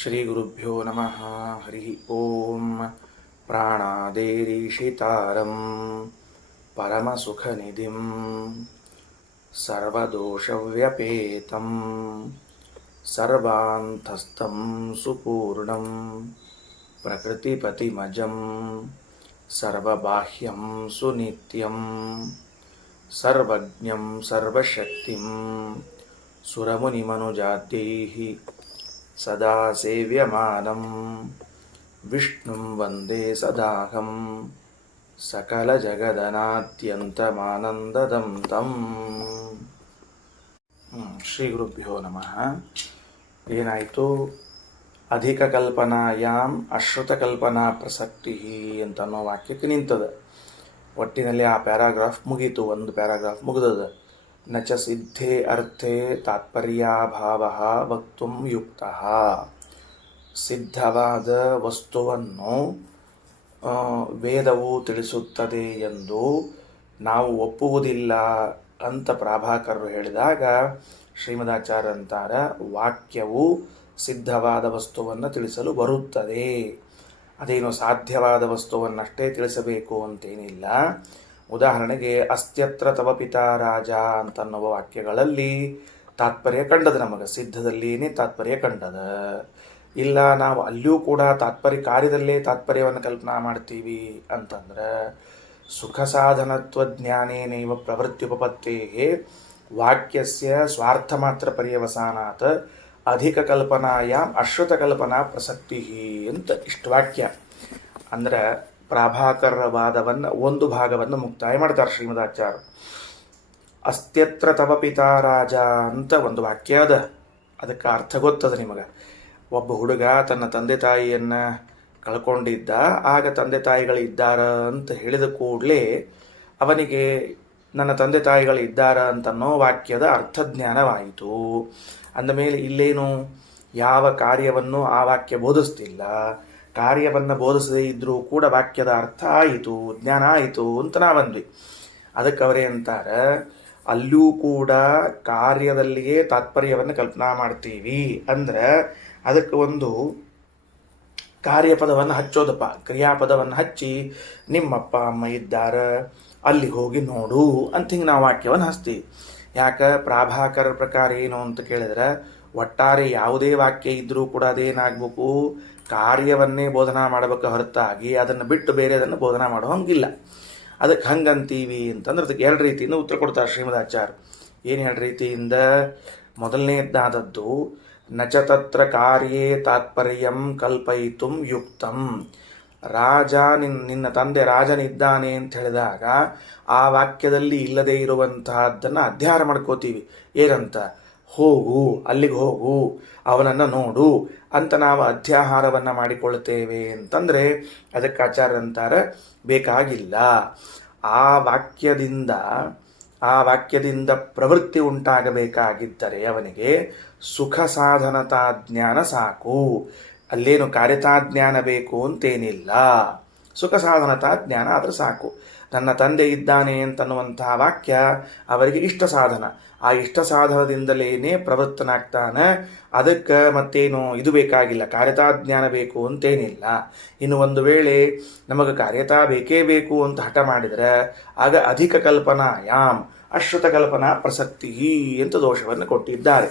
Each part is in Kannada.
ಶ್ರೀಗುರುಭ್ಯೋ ನಮಃ. ಹರಿ ಓಂ. ಪ್ರಾಣಾದೇರೀಶಿತಾರಂ ಪರಮಸುಖನಿಧಿಂ ಸರ್ವದೋಷವ್ಯಪೇತಂ ಸರ್ವಾಂತಸ್ಥಂ ಸುಪೂರ್ಣಂ ಪ್ರಕೃತಿಪತಿಮಜಂ ಸರ್ವಬಾಹ್ಯಂ ಸುನಿತ್ಯಂ ಸರ್ವಜ್ಞಂ ಸರ್ವಶಕ್ತಿಂ ಸುರಮುನಿಮನುಜಾದ್ಯೈಃ ಸದಾ ಸೇವ್ಯಮಾನಂ ವಿಷ್ಣುಂ ವಂದೇ ಸದಾಹಂ ಸಕಲಜಗದನಾದ್ಯಂತಮಾನಂದದಂ ತಂ. ಶ್ರೀ ಗುರುಭ್ಯೋ ನಮಃ. ಏನಾಯಿತು? ಅಧಿಕ ಕಲ್ಪನಾಯಾಮ್ ಅಶ್ರುತ ಕಲ್ಪನಾ ಪ್ರಸಕ್ತಿ ಅಂತನ್ನೋ ವಾಕ್ಯಕ್ಕೆ ನಿಂತದ. ಒಟ್ಟಿನಲ್ಲಿ ಆ ಪ್ಯಾರಾಗ್ರಾಫ್ ಮುಗೀತು, ಒಂದು ಪ್ಯಾರಾಗ್ರಾಫ್ ಮುಗಿದದ. ನ ಚ ಸಿದ್ಧೇ ಅರ್ಥೇ ತಾತ್ಪರ್ಯಾಭಾವಃ ವಕ್ತುಂ ಯುಕ್ತಃ. ಸಿದ್ಧವಾದ ವಸ್ತುವನ್ನು ವೇದವು ತಿಳಿಸುತ್ತದೆ ಎಂದು ನಾವು ಒಪ್ಪುವುದಿಲ್ಲ ಅಂತ ಪ್ರಾಭಾಕರರು ಹೇಳಿದಾಗ ಶ್ರೀಮದಾಚಾರ್ಯ ಅಂತಾರ, ವಾಕ್ಯವು ಸಿದ್ಧವಾದ ವಸ್ತುವನ್ನು ತಿಳಿಸಲು ಬರುತ್ತದೆ. ಅದೇನು ಸಾಧ್ಯವಾದ ವಸ್ತುವನ್ನಷ್ಟೇ ತಿಳಿಸಬೇಕು ಅಂತೇನಿಲ್ಲ. ಉದಾಹರಣೆಗೆ ಅಸ್ತ್ಯತ್ರ ತವ ಪಿತಾ ರಾಜ ಅಂತನ್ನುವ ವಾಕ್ಯಗಳಲ್ಲಿ ತಾತ್ಪರ್ಯ ಕಂಡದ, ನಮಗೆ ಸಿದ್ಧದಲ್ಲಿಯೇ ತಾತ್ಪರ್ಯ ಕಂಡದ. ಇಲ್ಲ ನಾವು ಅಲ್ಲಿಯೂ ಕೂಡ ತಾತ್ಪರ್ಯ ಕಾರ್ಯದಲ್ಲೇ ತಾತ್ಪರ್ಯವನ್ನು ಕಲ್ಪನಾ ಮಾಡ್ತೀವಿ ಅಂತಂದ್ರೆ ಸುಖ ಸಾಧನತ್ವ ಜ್ಞಾನೇನೈವ ಪ್ರವೃತ್ತಿಯುಪಪತ್ತೇಹೇ ವಾಕ್ಯಸ್ಯ ಸ್ವಾರ್ಥ ಮಾತ್ರ ಪರ್ಯವಸಾನಾತ್ ಅಧಿಕ ಕಲ್ಪನಾಯಾಮ್ ಅಶ್ರುತ ಕಲ್ಪನಾ ಪ್ರಸಕ್ತಿ ಅಂತ ಇಷ್ಟು ವಾಕ್ಯ. ಅಂದ್ರೆ ಪ್ರಾಭಾಕರ ವಾದವನ್ನು ಒಂದು ಭಾಗವನ್ನು ಮುಕ್ತಾಯ ಮಾಡ್ತಾರೆ ಶ್ರೀಮದಾಚಾರ್ಯ. ಅಸ್ತ್ಯತ್ರ ತವ ಪಿತಾ ರಾಜ ಅಂತ ಒಂದು ವಾಕ್ಯ ಅದ. ಅದಕ್ಕೆ ಅರ್ಥ ಗೊತ್ತದ ನಿಮಗೆ. ಒಬ್ಬ ಹುಡುಗ ತನ್ನ ತಂದೆ ತಾಯಿಯನ್ನು ಕಳ್ಕೊಂಡಿದ್ದ. ಆಗ ತಂದೆ ತಾಯಿಗಳು ಇದ್ದಾರ ಅಂತ ಹೇಳಿದ ಕೂಡಲೇ ಅವನಿಗೆ ನನ್ನ ತಂದೆ ತಾಯಿಗಳು ಇದ್ದಾರ ಅಂತನ್ನೋ ವಾಕ್ಯದ ಅರ್ಥಜ್ಞಾನವಾಯಿತು. ಅಂದಮೇಲೆ ಇಲ್ಲೇನು ಯಾವ ಕಾರ್ಯವನ್ನು ಆ ವಾಕ್ಯ ಬೋಧಿಸ್ತಿಲ್ಲ. ಕಾರ್ಯವನ್ನು ಬೋಧಿಸದೇ ಇದ್ರೂ ಕೂಡ ವಾಕ್ಯದ ಅರ್ಥ ಆಯಿತು, ಜ್ಞಾನ ಆಯಿತು ಅಂತ ನಾವಂದ್ವಿ. ಅದಕ್ಕೆ ಅವರೇ ಅಂತಾರೆ, ಅಲ್ಲೂ ಕೂಡ ಕಾರ್ಯದಲ್ಲಿಯೇ ತಾತ್ಪರ್ಯವನ್ನು ಕಲ್ಪನಾ ಮಾಡ್ತೀವಿ ಅಂದ್ರೆ ಅದಕ್ಕೆ ಒಂದು ಕಾರ್ಯಪದವನ್ನು ಹಚ್ಚೋದಪ್ಪ, ಕ್ರಿಯಾಪದವನ್ನು ಹಚ್ಚಿ ನಿಮ್ಮಪ್ಪ ಅಮ್ಮ ಇದ್ದಾರ ಅಲ್ಲಿ ಹೋಗಿ ನೋಡು ಅಂತ ಹಿಂಗೆ ನಾವು ವಾಕ್ಯವನ್ನು ಹಚ್ತೀವಿ. ಯಾಕೆ? ಪ್ರಾಭಾಕರ ಪ್ರಕಾರ ಏನು ಅಂತ ಕೇಳಿದ್ರೆ, ಒಟ್ಟಾರೆ ಯಾವುದೇ ವಾಕ್ಯ ಇದ್ರೂ ಕೂಡ ಅದೇನಾಗಬೇಕು, ಕಾರ್ಯವನ್ನೇ ಬೋಧನಾ ಮಾಡಬೇಕು ಹೊರತಾಗಿ ಅದನ್ನು ಬಿಟ್ಟು ಬೇರೆ ಅದನ್ನು ಬೋಧನಾ ಮಾಡೋ ಹಂಗಿಲ್ಲ. ಅದಕ್ಕೆ ಹಂಗಂತೀವಿ ಅಂತಂದ್ರೆ ಅದಕ್ಕೆ ಎರಡು ರೀತಿಯಿಂದ ಉತ್ತರ ಕೊಡ್ತಾರೆ ಶ್ರೀಮದಾಚಾರ್ಯ. ಏನು ಎರಡು ರೀತಿಯಿಂದ? ಮೊದಲನೇದಾದದ್ದು ನಚ ತತ್ರ ಕಾರ್ಯೇ ತಾತ್ಪರ್ಯಂ ಕಲ್ಪಯಿತುಂ ಯುಕ್ತಂ. ರಾಜ ನಿನ್ನ ತಂದೆ ರಾಜನಿದ್ದಾನೆ ಅಂತ ಹೇಳಿದಾಗ ಆ ವಾಕ್ಯದಲ್ಲಿ ಇಲ್ಲದೇ ಇರುವಂತಹದ್ದನ್ನು ಅಧ್ಯಯನ ಮಾಡ್ಕೋತೀವಿ. ಏನಂತ? ಹೋಗು, ಅಲ್ಲಿಗೆ ಹೋಗು, ಅವನನ್ನು ನೋಡು ಅಂತ ನಾವು ಅಧ್ಯಾಹಾರವನ್ನು ಮಾಡಿಕೊಳ್ತೇವೆ ಅಂತಂದರೆ ಅದಕ್ಕೆ ಆಚಾರ್ಯ ಅಂತಾರೆ ಬೇಕಾಗಿಲ್ಲ. ಆ ವಾಕ್ಯದಿಂದ ಪ್ರವೃತ್ತಿ ಉಂಟಾಗಬೇಕಾಗಿದ್ದರೆ ಅವನಿಗೆ ಸುಖ ಸಾಧನತಾ ಜ್ಞಾನ ಸಾಕು. ಅಲ್ಲೇನು ಕಾರ್ಯತಾ ಜ್ಞಾನ ಬೇಕು ಅಂತೇನಿಲ್ಲ, ಸುಖ ಸಾಧನತಾ ಜ್ಞಾನ ಆದ್ರೆ ಸಾಕು. ನನ್ನ ತಂದೆ ಇದ್ದಾನೆ ಅಂತನ್ನುವಂತಹ ವಾಕ್ಯ ಅವರಿಗೆ ಇಷ್ಟ ಸಾಧನ. ಆ ಇಷ್ಟ ಸಾಧನದಿಂದಲೇ ಪ್ರವೃತ್ತನಾಗ್ತಾನೆ. ಅದಕ್ಕೆ ಮತ್ತೇನು ಇದು ಬೇಕಾಗಿಲ್ಲ, ಕಾರ್ಯತಾ ಜ್ಞಾನ ಬೇಕು ಅಂತೇನಿಲ್ಲ. ಇನ್ನು ಒಂದು ವೇಳೆ ನಮಗೆ ಕಾರ್ಯತಾ ಬೇಕೇ ಬೇಕು ಅಂತ ಹಠ ಮಾಡಿದರೆ ಆಗ ಅಧಿಕ ಕಲ್ಪನಾಯಾಮ್ ಅಶ್ರುತ ಕಲ್ಪನಾ ಪ್ರಸಕ್ತಿ ಅಂತ ದೋಷವನ್ನು ಕೊಟ್ಟಿದ್ದಾರೆ.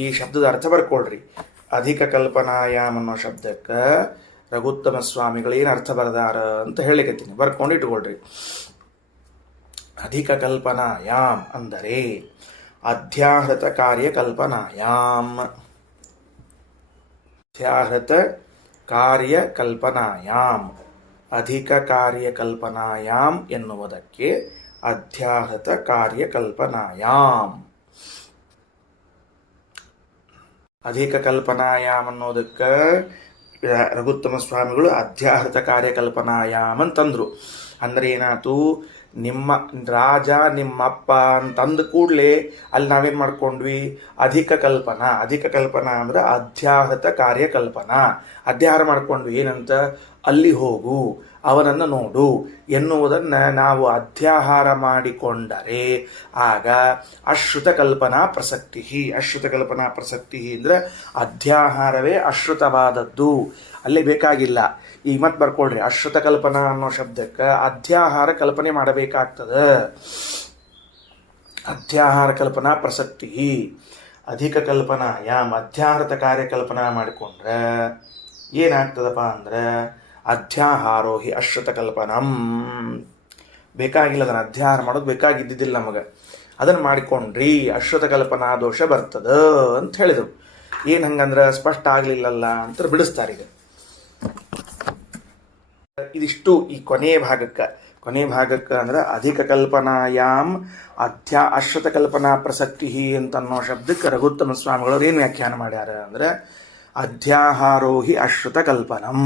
ಈ ಶಬ್ದದ ಅರ್ಥ ಬರ್ಕೊಳ್ರಿ. ಅಧಿಕ ಕಲ್ಪನಾಯಾಮ್ ಅನ್ನೋ ಶಬ್ದಕ್ಕೆ ರಘುತ್ತಮ ಸ್ವಾಮಿಗಳು ಏನು ಅರ್ಥ ಬರದಾರ ಅಂತ ಹೇಳಿಕತ್ತೀನಿ, ಬರ್ಕೊಂಡು ಇಟ್ಕೊಳ್ರಿ. ಅಧಿಕ ಕಲ್ಪನಾಯಾಮ್ ಅಂದರೆ ಅಧ್ಯಾಹೃತ ಕಾರ್ಯಕಲ್ಪನಾಯಾಮ್. ಅಧ್ಯಾಹೃತ ಕಾರ್ಯಕಲ್ಪನಾಯಾಮ್, ಅಧಿಕ ಕಾರ್ಯಕಲ್ಪನಾಯಾಮ್ ಎನ್ನುವುದಕ್ಕೆ ಅಧ್ಯಾಹೃತ ಕಾರ್ಯಕಲ್ಪನಾಯಾಮ್. ಅಧಿಕ ಕಲ್ಪನಾಯಾಮ್ ಅನ್ನೋದಕ್ಕೆ ರಘುತ್ತಮ ಸ್ವಾಮಿಗಳು ಅಧ್ಯಾಹೃತ ಕಾರ್ಯಕಲ್ಪನಾಯಾಮ್ ಅಂತಂದ್ರು. ಅಂದ್ರೆ ಏನಾಯ್ತು? ನಿಮ್ಮ ರಾಜ ನಿಮ್ಮಪ್ಪ ಅಂತಂದ ಕೂಡಲೇ ಅಲ್ಲಿ ನಾವೇನು ಮಾಡ್ಕೊಂಡ್ವಿ? ಅಧಿಕ ಕಲ್ಪನಾ ಅಂದ್ರೆ ಅಧ್ಯಾಹೃತ ಕಾರ್ಯಕಲ್ಪನಾ. ಅಧ್ಯಾಹಾರ ಮಾಡ್ಕೊಂಡ್ವಿ. ಏನಂತ? ಅಲ್ಲಿ ಹೋಗು, ಅವನನ್ನು ನೋಡು ಎನ್ನುವುದನ್ನು ನಾವು ಅಧ್ಯಾಹಾರ ಮಾಡಿಕೊಂಡರೆ ಆಗ ಅಶ್ರುತ ಕಲ್ಪನಾ ಪ್ರಸಕ್ತಿ. ಅಶ್ರುತ ಕಲ್ಪನಾ ಪ್ರಸಕ್ತಿ ಅಂದರೆ ಅಧ್ಯಾಹಾರವೇ ಅಶ್ರುತವಾದದ್ದು, ಅಲ್ಲೇ ಬೇಕಾಗಿಲ್ಲ. ಈಗ ಮತ್ತೆ ಬರ್ಕೊಳ್ರಿ, ಅಶ್ರುತ ಕಲ್ಪನಾ ಅನ್ನೋ ಶಬ್ದಕ್ಕೆ ಅಧ್ಯಾಹಾರ ಕಲ್ಪನೆ ಮಾಡಬೇಕಾಗ್ತದೆ. ಅಧ್ಯಾಹಾರ ಕಲ್ಪನಾ ಪ್ರಸಕ್ತಿ. ಅಧಿಕ ಕಲ್ಪನಾ ಅಧ್ಯಾಹಾರದ ಕಾರ್ಯಕಲ್ಪನಾ ಮಾಡಿಕೊಂಡ್ರೆ ಏನಾಗ್ತದಪ್ಪ ಅಂದ್ರೆ ಅಧ್ಯಾಹಾರೋ ಹಿ ಅಶ್ರುತ ಕಲ್ಪನಂ. ಬೇಕಾಗಿಲ್ಲ, ಅದನ್ನು ಅಧ್ಯಾಹಾರ ಮಾಡೋದು ಬೇಕಾಗಿದ್ದಿದ್ದಿಲ್ಲ ನಮಗೆ. ಅದನ್ನು ಮಾಡಿಕೊಂಡ್ರಿ ಅಶ್ರುತ ಕಲ್ಪನಾ ದೋಷ ಬರ್ತದ ಅಂತ ಹೇಳಿದರು. ಏನು ಹಂಗಂದ್ರೆ ಸ್ಪಷ್ಟ ಆಗಲಿಲ್ಲಲ್ಲ ಅಂತ ಬಿಡಿಸ್ತಾರೆ. ಈಗ ಇದಿಷ್ಟು ಈ ಕೊನೆ ಭಾಗಕ್ಕೆ ಅಂದ್ರೆ ಅಧಿಕ ಕಲ್ಪನಾಯಾಮ್ ಅಶ್ರುತ ಕಲ್ಪನಾ ಪ್ರಸಕ್ತಿ ಅಂತನ್ನೋ ಶಬ್ದಕ್ಕೆ ರಘುತ್ತಮ ಸ್ವಾಮಿಗಳವ್ರು ಏನು ವ್ಯಾಖ್ಯಾನ ಮಾಡ್ಯಾರ ಅಂದ್ರೆ ಅಧ್ಯಾಹಾರೋ ಹಿ ಅಶ್ರುತ ಕಲ್ಪನಂ.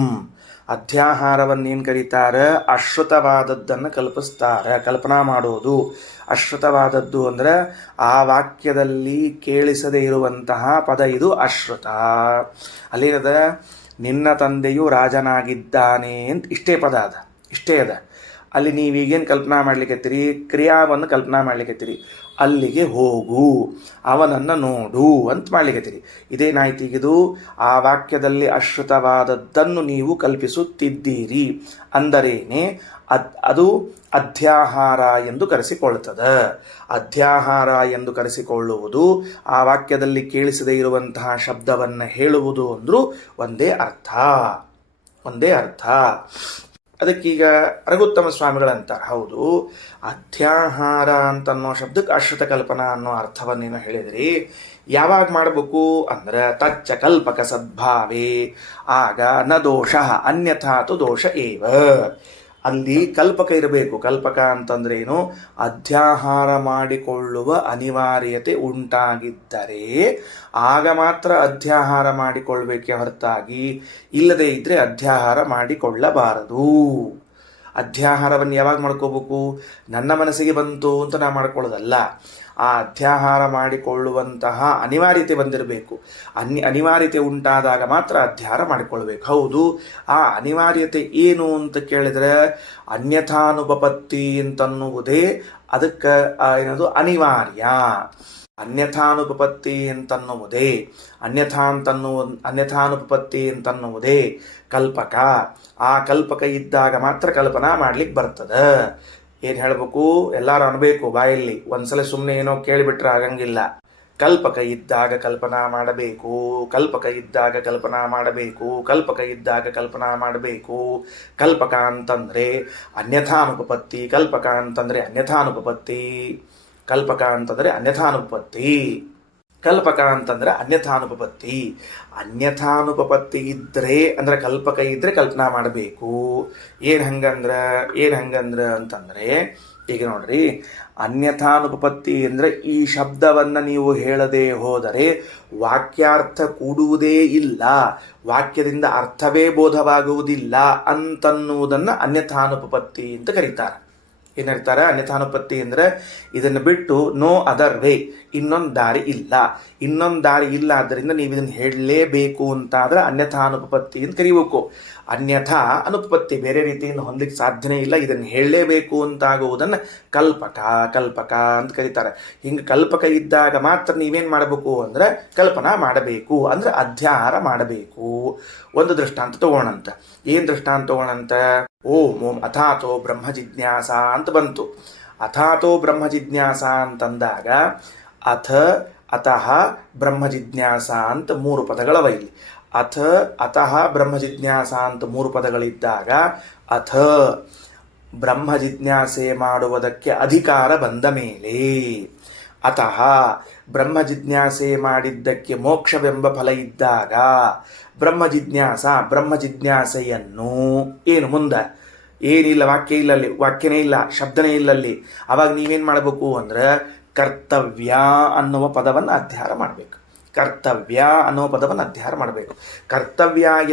ಅಧ್ಯಾಹಾರವನ್ನೇನು ಕರೀತಾರೆ? ಅಶ್ರುತವಾದದ್ದನ್ನು ಕಲ್ಪನಾ ಮಾಡೋದು. ಅಶ್ರುತವಾದದ್ದು ಅಂದ್ರೆ ಆ ವಾಕ್ಯದಲ್ಲಿ ಕೇಳಿಸದೇ ಇರುವಂತಹ ಪದ, ಇದು ಅಶ್ರುತ. ಅಲ್ಲೇನದ, ನಿನ್ನ ತಂದೆಯು ರಾಜನಾಗಿದ್ದಾನೆ ಅಂತ ಇಷ್ಟೇ ಪದ ಅದ, ಇಷ್ಟೇ ಅದ. ಅಲ್ಲಿ ನೀವೀಗೇನು ಕಲ್ಪನಾ ಮಾಡ್ಲಿಕ್ಕತ್ತೀರಿ? ಕ್ರಿಯಾವನ್ನು ಕಲ್ಪನಾ ಮಾಡ್ಲಿಕ್ಕತ್ತೀರಿ. ಅಲ್ಲಿಗೆ ಹೋಗು, ಅವನನ್ನು ನೋಡು ಅಂತ ಮಾಡ್ಲಿಕ್ಕತ್ತೀರಿ. ಇದೇನಾಯ್ತು? ಈಗಿದು ಆ ವಾಕ್ಯದಲ್ಲಿ ಅಶ್ರುತವಾದದ್ದನ್ನು ನೀವು ಕಲ್ಪಿಸುತ್ತಿದ್ದೀರಿ ಅಂದರೇನೆ ಅದು ಅಧ್ಯಾಹಾರ ಎಂದು ಕರೆಸಿಕೊಳ್ಳುತ್ತದೆ. ಅಧ್ಯಾಹಾರ ಎಂದು ಕರೆಸಿಕೊಳ್ಳುವುದು ಆ ವಾಕ್ಯದಲ್ಲಿ ಕೇಳಿಸದೇ ಇರುವಂತಹ ಶಬ್ದವನ್ನು ಹೇಳುವುದು ಅಂದ್ರೂ ಒಂದೇ ಅರ್ಥ. ಅದಕ್ಕೀಗ ರಘುತ್ತಮ ಸ್ವಾಮಿಗಳಂತಾರೆ, ಹೌದು, ಅಧ್ಯಾಹಾರ ಅಂತನ್ನೋ ಶಬ್ದಕ್ಕೆ ಅಶ್ರುತ ಕಲ್ಪನಾ ಅನ್ನೋ ಅರ್ಥವನ್ನೇನೋ ಹೇಳಿದ್ರಿ. ಯಾವಾಗ ಮಾಡಬೇಕು ಅಂದ್ರೆ ತಚ್ಚ ಕಲ್ಪಕ ಸದ್ಭಾವೇ, ಆಗ ನ ದೋಷ ಅನ್ಯಥಾತು ದೋಷ ಏವ. ಅಲ್ಲಿ ಕಲ್ಪಕ ಇರಬೇಕು. ಕಲ್ಪಕ ಅಂತಂದ್ರೆ ಏನು? ಅಧ್ಯಾಹಾರ ಮಾಡಿಕೊಳ್ಳುವ ಅನಿವಾರ್ಯತೆ ಉಂಟಾಗಿದ್ದರೆ ಆಗ ಮಾತ್ರ ಅಧ್ಯಾಹಾರ ಮಾಡಿಕೊಳ್ಳಬೇಕೆ ಹೊರತಾಗಿ ಇಲ್ಲದೇ ಇದ್ರೆ ಅಧ್ಯಾಹಾರ ಮಾಡಿಕೊಳ್ಳಬಾರದು. ಅಧ್ಯಾಹಾರವನ್ನು ಯಾವಾಗ ಮಾಡ್ಕೋಬೇಕು? ನನ್ನ ಮನಸ್ಸಿಗೆ ಬಂತು ಅಂತ ನಾ ಮಾಡ್ಕೊಳ್ಳೋದಲ್ಲ. ಆ ಅಧ್ಯಾಹಾರ ಮಾಡಿಕೊಳ್ಳುವಂತಹ ಅನಿವಾರ್ಯತೆ ಬಂದಿರಬೇಕು. ಅನಿವಾರ್ಯತೆ ಉಂಟಾದಾಗ ಮಾತ್ರ ಅಧ್ಯಾಹಾರ ಮಾಡಿಕೊಳ್ಬೇಕು. ಹೌದು, ಆ ಅನಿವಾರ್ಯತೆ ಏನು ಅಂತ ಕೇಳಿದ್ರೆ ಅನ್ಯಥಾನುಪಪತ್ತಿ ಅಂತನ್ನುವುದೇ ಅದಕ್ಕೆ ಏನದು ಅನಿವಾರ್ಯ. ಅನ್ಯಥಾನುಪಪತ್ತಿ ಅಂತನ್ನುವುದೇ ಅನ್ಯಥಾನುಪಪತ್ತಿ ಅಂತನ್ನುವುದೇ ಕಲ್ಪಕ. ಆ ಕಲ್ಪಕ ಇದ್ದಾಗ ಮಾತ್ರ ಕಲ್ಪನಾ ಮಾಡ್ಲಿಕ್ಕೆ ಬರ್ತದೆ. ಏನು ಹೇಳಬೇಕು? ಎಲ್ಲರೂ ಅನ್ಬೇಕು ಬಾಯಲ್ಲಿ. ಒಂದ್ಸಲ ಸುಮ್ಮನೆ ಏನೋ ಕೇಳಿಬಿಟ್ರೆ ಆಗಂಗಿಲ್ಲ. ಕಲ್ಪಕ ಇದ್ದಾಗ ಕಲ್ಪನಾ ಮಾಡಬೇಕು, ಕಲ್ಪಕ ಇದ್ದಾಗ ಕಲ್ಪನಾ ಮಾಡಬೇಕು, ಕಲ್ಪಕ ಇದ್ದಾಗ ಕಲ್ಪನಾ ಮಾಡಬೇಕು. ಕಲ್ಪಕ ಅಂತಂದ್ರೆ ಅನ್ಯಥಾನುಪಪತ್ತಿ, ಕಲ್ಪಕ ಅಂತಂದ್ರೆ ಅನ್ಯಥಾನುಪಪತ್ತಿ, ಕಲ್ಪಕ ಅಂತಂದ್ರೆ ಅನ್ಯಥಾನುಪಪತ್ತಿ, ಕಲ್ಪಕ ಅಂತಂದ್ರೆ ಅನ್ಯಥಾನುಪಪತ್ತಿ. ಅನ್ಯಥಾನುಪಪತ್ತಿ ಇದ್ರೆ ಅಂದ್ರೆ ಕಲ್ಪಕ ಇದ್ರೆ ಕಲ್ಪನಾ ಮಾಡಬೇಕು. ಏನ್ ಹಂಗಂದ್ರ ಅಂತಂದ್ರೆ ಈಗ ನೋಡ್ರಿ, ಅನ್ಯಥಾನುಪಪತ್ತಿ ಅಂದ್ರೆ ಈ ಶಬ್ದವನ್ನ ನೀವು ಹೇಳದೆ ಹೋದರೆ ವಾಕ್ಯಾರ್ಥ ಕೂಡುವುದೇ ಇಲ್ಲ, ವಾಕ್ಯದಿಂದ ಅರ್ಥವೇ ಬೋಧವಾಗುವುದಿಲ್ಲ ಅಂತನ್ನುವುದನ್ನ ಅನ್ಯಥಾನುಪಪತ್ತಿ ಅಂತ ಕರೀತಾರೆ. ಏನಂತಾರೆ? ಅನ್ಯಥಾನುಪತ್ತಿ ಅಂದ್ರೆ ಇದನ್ನು ಬಿಟ್ಟು ನೋ ಅದರ್ ವೇ, ಇನ್ನೊಂದು ದಾರಿ ಇಲ್ಲ, ಆದ್ದರಿಂದ ನೀವು ಇದನ್ನು ಹೇಳಲೇಬೇಕು ಅಂತಾದ್ರೆ ಅನ್ಯಥಾನುಪಪತ್ತಿ ಅಂತ ಕರೀಬೇಕು. ಅನ್ಯಥಾ ಅನುಪಪತ್ತಿ, ಬೇರೆ ರೀತಿಯಿಂದ ಹೊಂದಲಿಕ್ಕೆ ಸಾಧ್ಯನೇ ಇಲ್ಲ, ಇದನ್ನು ಹೇಳಲೇಬೇಕು ಅಂತಾಗುವುದನ್ನು ಕಲ್ಪಕ ಅಂತ ಕರೀತಾರೆ. ಹಿಂಗೆ ಕಲ್ಪಕ ಇದ್ದಾಗ ಮಾತ್ರ ನೀವೇನು ಮಾಡಬೇಕು ಅಂದ್ರೆ ಕಲ್ಪನಾ ಮಾಡಬೇಕು, ಅಂದ್ರೆ ಅಧ್ಯಾಹಾರ ಮಾಡಬೇಕು. ಒಂದು ದೃಷ್ಟಾಂತ ತಗೋಣಂತ. ಏನು ದೃಷ್ಟಾಂತ ತಗೋಣಂತ? ಓಂ ಅಥಾತೋ ಬ್ರಹ್ಮ ಜಿಜ್ಞಾಸ ಅಂತ ಬಂತು. ಅಥಾತೋ ಬ್ರಹ್ಮ ಜಿಜ್ಞಾಸ ಅಂತಂದಾಗ ಅತಃ ಬ್ರಹ್ಮ ಜಿಜ್ಞಾಸ ಅಂತ 3 ಪದಗಳವ ಇಲ್ಲಿ. ಅತಃ ಬ್ರಹ್ಮ ಜಿಜ್ಞಾಸ ಅಂತ 3 ಪದಗಳಿದ್ದಾಗ ಅಥ ಬ್ರಹ್ಮ ಜಿಜ್ಞಾಸೆ ಮಾಡುವುದಕ್ಕೆ ಅಧಿಕಾರ ಬಂದ ಮೇಲೆ, ಅತಃ ಬ್ರಹ್ಮ ಜಿಜ್ಞಾಸೆ ಮಾಡಿದ್ದಕ್ಕೆ ಮೋಕ್ಷವೆಂಬ ಫಲ ಇದ್ದಾಗ ಬ್ರಹ್ಮ ಜಿಜ್ಞಾಸೆಯನ್ನು ಏನು ಮುಂದೆ ಏನಿಲ್ಲ, ವಾಕ್ಯನೇ ಇಲ್ಲ, ಶಬ್ದನೇ ಇಲ್ಲಲ್ಲಿ. ಅವಾಗ ನೀವೇನು ಮಾಡಬೇಕು ಅಂದ್ರೆ ಕರ್ತವ್ಯ ಅನ್ನುವ ಪದವನ್ನು ಅಧ್ಯಾಹಾರ ಮಾಡಬೇಕು. ಕರ್ತವ್ಯ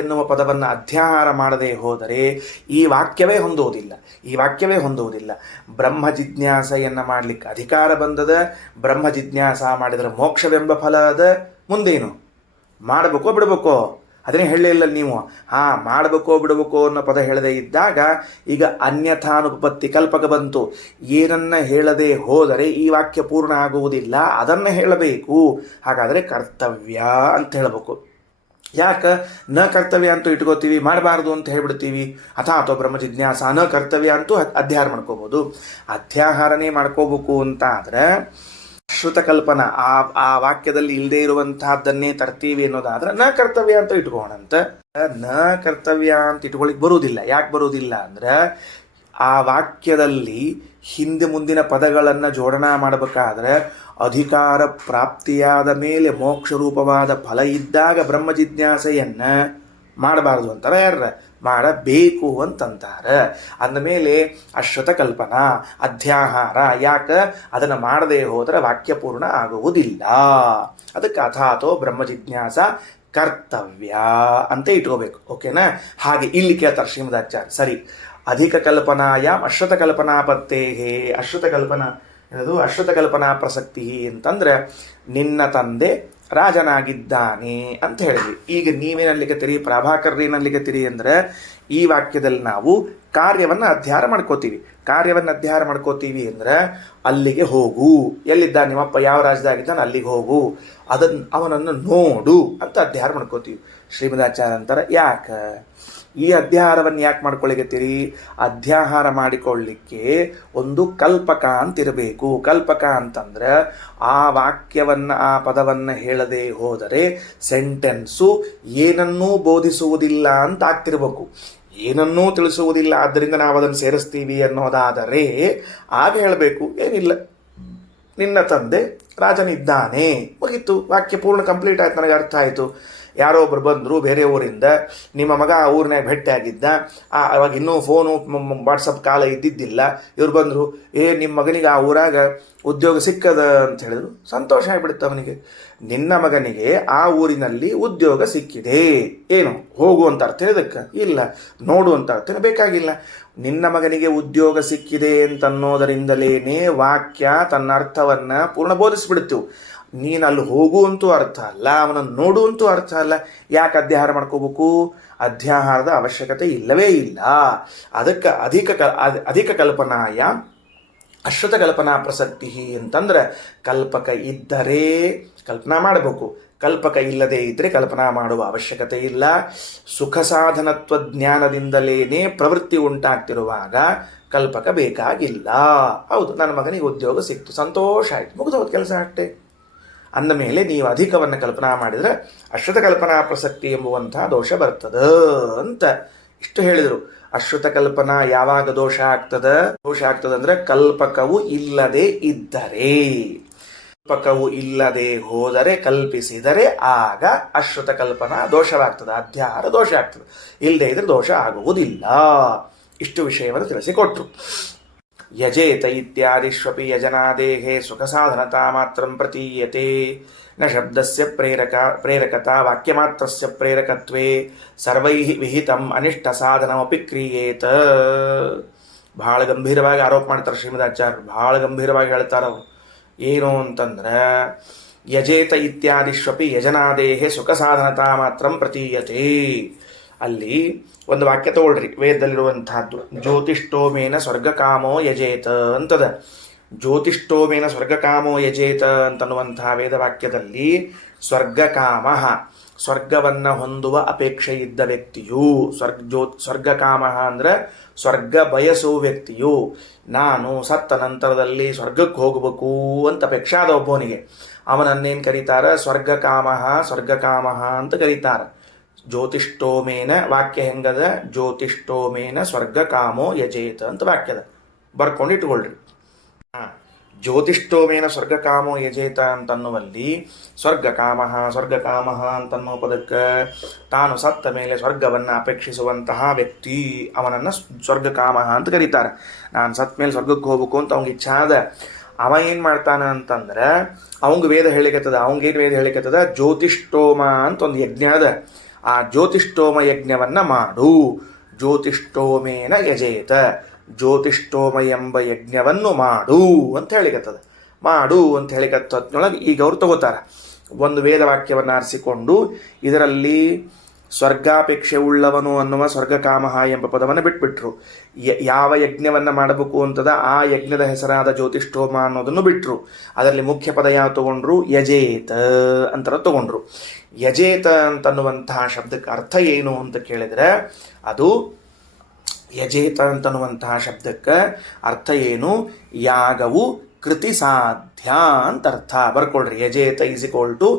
ಎನ್ನುವ ಪದವನ್ನು ಅಧ್ಯಾಹಾರ ಮಾಡದೆ ಹೋದರೆ ಈ ವಾಕ್ಯವೇ ಹೊಂದುವುದಿಲ್ಲ. ಬ್ರಹ್ಮ ಜಿಜ್ಞಾಸೆಯನ್ನು ಮಾಡಲಿಕ್ಕೆ ಅಧಿಕಾರ ಬಂದದ, ಬ್ರಹ್ಮ ಜಿಜ್ಞಾಸ ಮಾಡಿದರೆ ಮೋಕ್ಷವೆಂಬ ಫಲ ಅದ. ಮುಂದೇನು ಮಾಡಬೇಕೋ ಬಿಡಬೇಕೋ? ಅದನ್ನೇ ಹೇಳಲೇ ಇಲ್ಲ ನೀವು. ಮಾಡಬೇಕೋ ಬಿಡಬೇಕೋ ಅನ್ನೋ ಪದ ಹೇಳದೇ ಇದ್ದಾಗ ಈಗ ಅನ್ಯಥಾನುಪತ್ತಿ ಕಲ್ಪಕ ಬಂತು. ಏನನ್ನ ಹೇಳದೆ ಹೋದರೆ ಈ ವಾಕ್ಯ ಪೂರ್ಣ ಆಗುವುದಿಲ್ಲ, ಅದನ್ನು ಹೇಳಬೇಕು. ಹಾಗಾದರೆ ಕರ್ತವ್ಯ ಅಂತ ಹೇಳಬೇಕು. ಯಾಕೆ ನ ಕರ್ತವ್ಯ ಅಂತೂ ಇಟ್ಕೋತೀವಿ, ಮಾಡಬಾರ್ದು ಅಂತ ಹೇಳ್ಬಿಡ್ತೀವಿ. ಅಥವಾ ಬ್ರಹ್ಮ ಜಿಜ್ಞಾಸ ನ ಕರ್ತವ್ಯ ಅಂತೂ ಅಧ್ಯಾಹಾರ ಮಾಡ್ಕೋಬೋದು. ಅಧ್ಯಾಹಾರನೇ ಮಾಡ್ಕೋಬೇಕು ಅಂತ ಆದರೆ ಶ್ರುತ ಕಲ್ಪನಾ ಆ ವಾಕ್ಯದಲ್ಲಿ ಇಲ್ಲದೆ ಇರುವಂತಹದ್ದನ್ನೇ ತರ್ತೀವಿ ಅನ್ನೋದಾದ್ರೆ ನ ಕರ್ತವ್ಯ ಅಂತ ಇಟ್ಕೋಣಂತ. ನ ಕರ್ತವ್ಯ ಅಂತ ಇಟ್ಕೊಳ್ಳಿಕ್ ಬರುವುದಿಲ್ಲ. ಯಾಕೆ ಬರುವುದಿಲ್ಲ ಅಂದ್ರೆ ಆ ವಾಕ್ಯದಲ್ಲಿ ಹಿಂದೆ ಮುಂದಿನ ಪದಗಳನ್ನು ಜೋಡಣಾ ಮಾಡಬೇಕಾದ್ರೆ ಅಧಿಕಾರ ಪ್ರಾಪ್ತಿಯಾದ ಮೇಲೆ ಮೋಕ್ಷ ರೂಪವಾದ ಫಲ ಇದ್ದಾಗ ಬ್ರಹ್ಮ ಜಿಜ್ಞಾಸೆಯನ್ನ ಮಾಡಬಾರ್ದು ಅಂತಾರೆ. ಯಾರ ಮಾಡಬೇಕು ಅಂತಂತಾರೆ. ಅಂದಮೇಲೆ ಅಶ್ರುತ ಕಲ್ಪನಾ ಅಧ್ಯಾಹಾರ. ಯಾಕೆ ಅದನ್ನು ಮಾಡದೆ ಹೋದರೆ ವಾಕ್ಯ ಪೂರ್ಣ ಆಗುವುದಿಲ್ಲ. ಅದಕ್ಕೆ ಅಥಾತೋ ಬ್ರಹ್ಮ ಜಿಜ್ಞಾಸ ಕರ್ತವ್ಯ ಅಂತ ಇಟ್ಕೋಬೇಕು. ಓಕೆನಾ? ಹಾಗೆ ಇಲ್ಲಿ ಕೇಳ್ತಾರೆ ಶ್ರೀಮದಾಚಾರ್ಯ. ಸರಿ, ಅಧಿಕ ಕಲ್ಪನಾಯಾಮ್ ಅಶ್ರುತ ಕಲ್ಪನಾ ಪತ್ತೇಹೇ. ಅಶ್ರುತ ಕಲ್ಪನಾ ಪ್ರಸಕ್ತಿ ಅಂತಂದ್ರೆ ನಿನ್ನ ತಂದೆ ರಾಜನಾಗಿದ್ದಾನೆ ಅಂತ ಹೇಳಿದ್ವಿ. ಈಗ ನೀವೇನಲ್ಲಿಕತ್ತೀರಿ, ಪ್ರಭಾಕರ್ರೇನಲ್ಲಿಕತ್ತೀರಿ ಅಂದ್ರೆ ಈ ವಾಕ್ಯದಲ್ಲಿ ನಾವು ಕಾರ್ಯವನ್ನು ಅಧ್ಯಯನ ಮಾಡ್ಕೋತೀವಿ. ಕಾರ್ಯವನ್ನು ಅಧ್ಯಯನ ಮಾಡ್ಕೋತೀವಿ ಅಂದ್ರೆ ಅಲ್ಲಿಗೆ ಹೋಗು, ಎಲ್ಲಿದ್ದ ನಿಮ್ಮಪ್ಪ ಯಾವ ರಾಜ್ಯದಾಗಿದ್ದಾನೆ ಅಲ್ಲಿಗೆ ಹೋಗು, ಅವನನ್ನು ನೋಡು ಅಂತ ಅಧ್ಯಯನ ಮಾಡ್ಕೋತೀವಿ. ಶ್ರೀಮದಾಚಾರ್ಯ ಅಂತಾರೆ ಯಾಕೆ ಈ ಅಧ್ಯಾಹಾರವನ್ನು ಯಾಕೆ ಮಾಡ್ಕೊಳ್ಳಿಕತ್ತೀರಿ? ಅಧ್ಯಾಹಾರ ಮಾಡಿಕೊಳ್ಳಿಕ್ಕೆ ಒಂದು ಕಲ್ಪಕ ಅಂತಿರಬೇಕು. ಕಲ್ಪಕ ಅಂತಂದ್ರೆ ಆ ವಾಕ್ಯವನ್ನು ಆ ಪದವನ್ನು ಹೇಳದೆ ಹೋದರೆ ಸೆಂಟೆನ್ಸು ಏನನ್ನೂ ಬೋಧಿಸುವುದಿಲ್ಲ ಅಂತ ಆಗ್ತಿರ್ಬೇಕು. ಏನನ್ನೂ ತಿಳಿಸುವುದಿಲ್ಲ, ಆದ್ದರಿಂದ ನಾವು ಅದನ್ನು ಸೇರಿಸ್ತೀವಿ ಅನ್ನೋದಾದರೆ ಆಗ ಹೇಳಬೇಕು, ಏನಿಲ್ಲ ನಿನ್ನ ತಂದೆ ರಾಜನಿದ್ದಾನೆ, ಮುಗೀತು, ವಾಕ್ಯ ಪೂರ್ಣ ಕಂಪ್ಲೀಟ್ ಆಯ್ತು, ನನಗೆ ಅರ್ಥ ಆಯಿತು. ಯಾರೋ ಒಬ್ರು ಬಂದರು ಬೇರೆ ಊರಿಂದ, ನಿಮ್ಮ ಮಗ ಆ ಊರಿನಾಗ ಭೇಟಿ ಆಗಿದ್ದ, ಅವಾಗ ಇನ್ನೂ ಫೋನು ವಾಟ್ಸಪ್ ಕಾಲ ಇದ್ದಿದ್ದಿಲ್ಲ. ಇವ್ರು ಬಂದರು, ನಿಮ್ಮ ಮಗನಿಗೆ ಆ ಊರಾಗ ಉದ್ಯೋಗ ಸಿಕ್ಕದ ಅಂತ ಹೇಳಿದ್ರು. ಸಂತೋಷ ಆಗಿಬಿಡುತ್ತೆ ಅವನಿಗೆ. ನಿನ್ನ ಮಗನಿಗೆ ಆ ಊರಿನಲ್ಲಿ ಉದ್ಯೋಗ ಸಿಕ್ಕಿದೆ, ಏನು ಹೋಗು ಅಂತ ಅರ್ಥ ಇದಕ್ಕೆ ಇಲ್ಲ, ನೋಡು ಅಂತ ಅರ್ಥ ಬೇಕಾಗಿಲ್ಲ. ನಿನ್ನ ಮಗನಿಗೆ ಉದ್ಯೋಗ ಸಿಕ್ಕಿದೆ ಅಂತನ್ನೋದರಿಂದಲೇನೆ ವಾಕ್ಯ ತನ್ನ ಅರ್ಥವನ್ನು ಪೂರ್ಣ ಬೋಧಿಸ್ಬಿಡ್ತು. ನೀನು ಅಲ್ಲಿ ಹೋಗು ಅಂತೂ ಅರ್ಥ ಅಲ್ಲ, ಅವನನ್ನು ನೋಡು ಅಂತೂ ಅರ್ಥ ಅಲ್ಲ. ಯಾಕೆ ಅಧ್ಯಾಹಾರ ಮಾಡ್ಕೋಬೇಕು? ಅಧ್ಯಾಹಾರದ ಅವಶ್ಯಕತೆ ಇಲ್ಲವೇ ಇಲ್ಲ. ಅದಕ್ಕೆ ಅಧಿಕ ಕಲ್ಪನಾಯ ಅಶ್ರುತ ಕಲ್ಪನಾ ಪ್ರಸಕ್ತಿ ಅಂತಂದ್ರೆ ಕಲ್ಪಕ ಇದ್ದರೆ ಕಲ್ಪನಾ ಮಾಡಬೇಕು, ಕಲ್ಪಕ ಇಲ್ಲದೆ ಇದ್ದರೆ ಕಲ್ಪನಾ ಮಾಡುವ ಅವಶ್ಯಕತೆ ಇಲ್ಲ. ಸುಖ ಸಾಧನತ್ವ ಜ್ಞಾನದಿಂದಲೇ ಪ್ರವೃತ್ತಿ ಉಂಟಾಗ್ತಿರುವಾಗ ಕಲ್ಪಕ ಬೇಕಾಗಿಲ್ಲ. ಹೌದು, ನನ್ನ ಮಗನಿಗೆ ಉದ್ಯೋಗ ಸಿಕ್ತು, ಸಂತೋಷ ಆಯಿತು, ಮುಗಿದೋದು ಕೆಲಸ ಅಷ್ಟೇ. ಅಂದ ಮೇಲೆ ನೀವು ಅಧಿಕವನ್ನು ಕಲ್ಪನಾ ಮಾಡಿದರೆ ಅಶ್ರುತ ಕಲ್ಪನಾ ಪ್ರಸಕ್ತಿ ಎಂಬುವಂತಹ ದೋಷ ಬರ್ತದ ಅಂತ ಇಷ್ಟು ಹೇಳಿದರು. ಅಶ್ರುತ ಕಲ್ಪನಾ ಯಾವಾಗ ದೋಷ ಆಗ್ತದ ಅಂದ್ರೆ ಕಲ್ಪಕವು ಇಲ್ಲದೆ ಇದ್ದರೆ. ಕಲ್ಪಕವು ಇಲ್ಲದೆ ಹೋದರೆ, ಕಲ್ಪಿಸಿದರೆ ಆಗ ಅಶ್ರುತ ಕಲ್ಪನಾ ದೋಷವಾಗ್ತದೆ, ಅಧ್ಯಾಹಾರ ದೋಷ ಆಗ್ತದೆ. ಇಲ್ಲದೆ ಇದ್ರೆ ದೋಷ ಆಗುವುದಿಲ್ಲ. ಇಷ್ಟು ವಿಷಯವನ್ನು ತಿಳಿಸಿಕೊಟ್ರು. ಯಜೇತ ಇತ್ಯಾದಿಷ್ವಪಿ ಯಜನಾದೇಹೇ ಸುಖ ಸಾಧನತಾ ಮಾತ್ರಂ ಪ್ರತೀಯತೆ. ನ ಶಬ್ದಸ್ಯ ಪ್ರೇರಕತಾ ವಾಕ್ಯಮಾತ್ರಸ್ಯ ಪ್ರೇರಕತ್ವೇ ಸರ್ವೈಃ ವಿಹಿತಂ ಅನಿಷ್ಟ ಸಾಧನಮಪಿ ಕ್ರಿಯೇತ. ಭಾಳ ಗಂಭೀರವಾಗಿ ಆರೋಪ ಮಾಡ್ತಾರೆ ಶ್ರೀಮದಾಚಾರ್ಯ, ಭಾಳ ಗಂಭೀರವಾಗಿ ಹೇಳ್ತಾರೆ ಅವರು. ಏನು ಅಂತಂದ್ರೆ ಯಜೇತ ಇತ್ಯಾದಿಷ್ವಪಿ ಯಜನಾದೇಹೇ ಸುಖ ಸಾಧನತಾ ಮಾತ್ರಂ ಪ್ರತೀಯತೆ. ಅಲ್ಲಿ ಒಂದು ವಾಕ್ಯ ತಗೊಳ್ರಿ, ವೇದದಲ್ಲಿರುವಂತಹದ್ದು. ಜ್ಯೋತಿಷ್ಠೋಮೇನ ಸ್ವರ್ಗಕಾಮೋ ಯಜೇತ ಅಂತದ. ಜ್ಯೋತಿಷ್ಠೋಮೇನ ಸ್ವರ್ಗಕಾಮೋ ಯಜೇತ ಅಂತನ್ನುವಂತಹ ವೇದವಾಕ್ಯದಲ್ಲಿ ಸ್ವರ್ಗಕಾಮ, ಸ್ವರ್ಗವನ್ನು ಹೊಂದುವ ಅಪೇಕ್ಷೆ ಇದ್ದ ವ್ಯಕ್ತಿಯು, ಸ್ವರ್ಗಕಾಮ ಅಂದ್ರೆ ಸ್ವರ್ಗ ಬಯಸುವ ವ್ಯಕ್ತಿಯು, ನಾನು ಸತ್ತ ನಂತರದಲ್ಲಿ ಸ್ವರ್ಗಕ್ಕೆ ಹೋಗಬೇಕು ಅಂತ ಅಪೇಕ್ಷೆ ಆದ ಒಬ್ಬನಿಗೆ, ಅವನನ್ನೇನು ಕರೀತಾರೆ? ಸ್ವರ್ಗಕಾಮ ಅಂತ ಕರೀತಾರೆ. ಜ್ಯೋತಿಷ್ಠೋಮೇನ ವಾಕ್ಯ ಹೆಂಗದ? ಜ್ಯೋತಿಷ್ಠೋಮೇನ ಸ್ವರ್ಗಕಾಮೋ ಯಜೇತ ಅಂತ ವಾಕ್ಯದ, ಬರ್ಕೊಂಡು ಇಟ್ಕೊಳ್ರಿ. ಜ್ಯೋತಿಷ್ಠೋಮೇನ ಸ್ವರ್ಗಕಾಮೋ ಯಜೇತ ಅಂತನ್ನುವಲ್ಲಿ ಸ್ವರ್ಗಕಾಮ ಅಂತನ್ನೋ ಪದಕ್ಕೆ ತಾನು ಸತ್ತ ಮೇಲೆ ಸ್ವರ್ಗವನ್ನು ಅಪೇಕ್ಷಿಸುವಂತಹ ವ್ಯಕ್ತಿ, ಅವನನ್ನು ಸ್ವರ್ಗಕಾಮ ಅಂತ ಕರೀತಾರೆ. ನಾನು ಸತ್ತ ಮೇಲೆ ಸ್ವರ್ಗಕ್ಕೆ ಹೋಗ್ಬೇಕು ಅಂತ ಅವ್ನಿಗೆ ಇಚ್ಛೆ ಆದ. ಅವ ಏನು ಮಾಡ್ತಾನ ಅಂತಂದ್ರೆ ಅವಂಗೆ ವೇದ ಹೇಳಿಕತ್ತದ. ಅವಂಗೇನು ವೇದ ಹೇಳಿಕತ್ತದ? ಜ್ಯೋತಿಷ್ಠೋಮ ಅಂತ ಒಂದು ಯಜ್ಞ ಅದ. ಆ ಜ್ಯೋತಿಷ್ಠೋಮ ಯಜ್ಞವನ್ನು ಮಾಡು. ಜ್ಯೋತಿಷ್ಠೋಮೇನ ಯಜೇತ, ಜ್ಯೋತಿಷ್ಠೋಮ ಎಂಬ ಯಜ್ಞವನ್ನು ಮಾಡು ಅಂತ ಹೇಳಿಕತ್ತದ. ಮಾಡು ಅಂತ ಹೇಳಿಕತ್ತೊಳಗೆ ಈಗ ಅವ್ರು ತಗೋತಾರೆ ಒಂದು ವೇದವಾಕ್ಯವನ್ನು ಆರಿಸಿಕೊಂಡು ಇದರಲ್ಲಿ ಸ್ವರ್ಗಾಪೇಕ್ಷೆ ಉಳ್ಳವನು ಅನ್ನುವ ಸ್ವರ್ಗಕಾಮಃ ಎಂಬ ಪದವನ್ನು ಬಿಟ್ಬಿಟ್ರು. ಯಾವ ಯಜ್ಞವನ್ನು ಮಾಡಬೇಕು ಅಂತದ ಆ ಯಜ್ಞದ ಹೆಸರಾದ ಜ್ಯೋತಿಷ್ಠೋಮ ಅನ್ನೋದನ್ನು ಬಿಟ್ರು. ಅದರಲ್ಲಿ ಮುಖ್ಯ ಪದ ಯಾವ ತಗೊಂಡ್ರು? ಯಜೇತ ಅಂತ ತಗೊಂಡ್ರು. ಯಜೇತ ಅಂತನ್ನುವಂತಹ ಶಬ್ದಕ್ಕೆ ಅರ್ಥ ಏನು ಅಂತ ಕೇಳಿದರೆ, ಅದು ಯಜೇತ ಅಂತನ್ನುವಂತಹ ಶಬ್ದಕ್ಕೆ ಅರ್ಥ ಏನು? ಯಾಗವು ಕೃತಿ ಸಾಧ್ಯ ಅಂತ ಅರ್ಥ. ಬರ್ಕೊಳ್ರಿ, ಯಜೇತ ಈಸ್ ಈಕ್ವಲ್ ಟು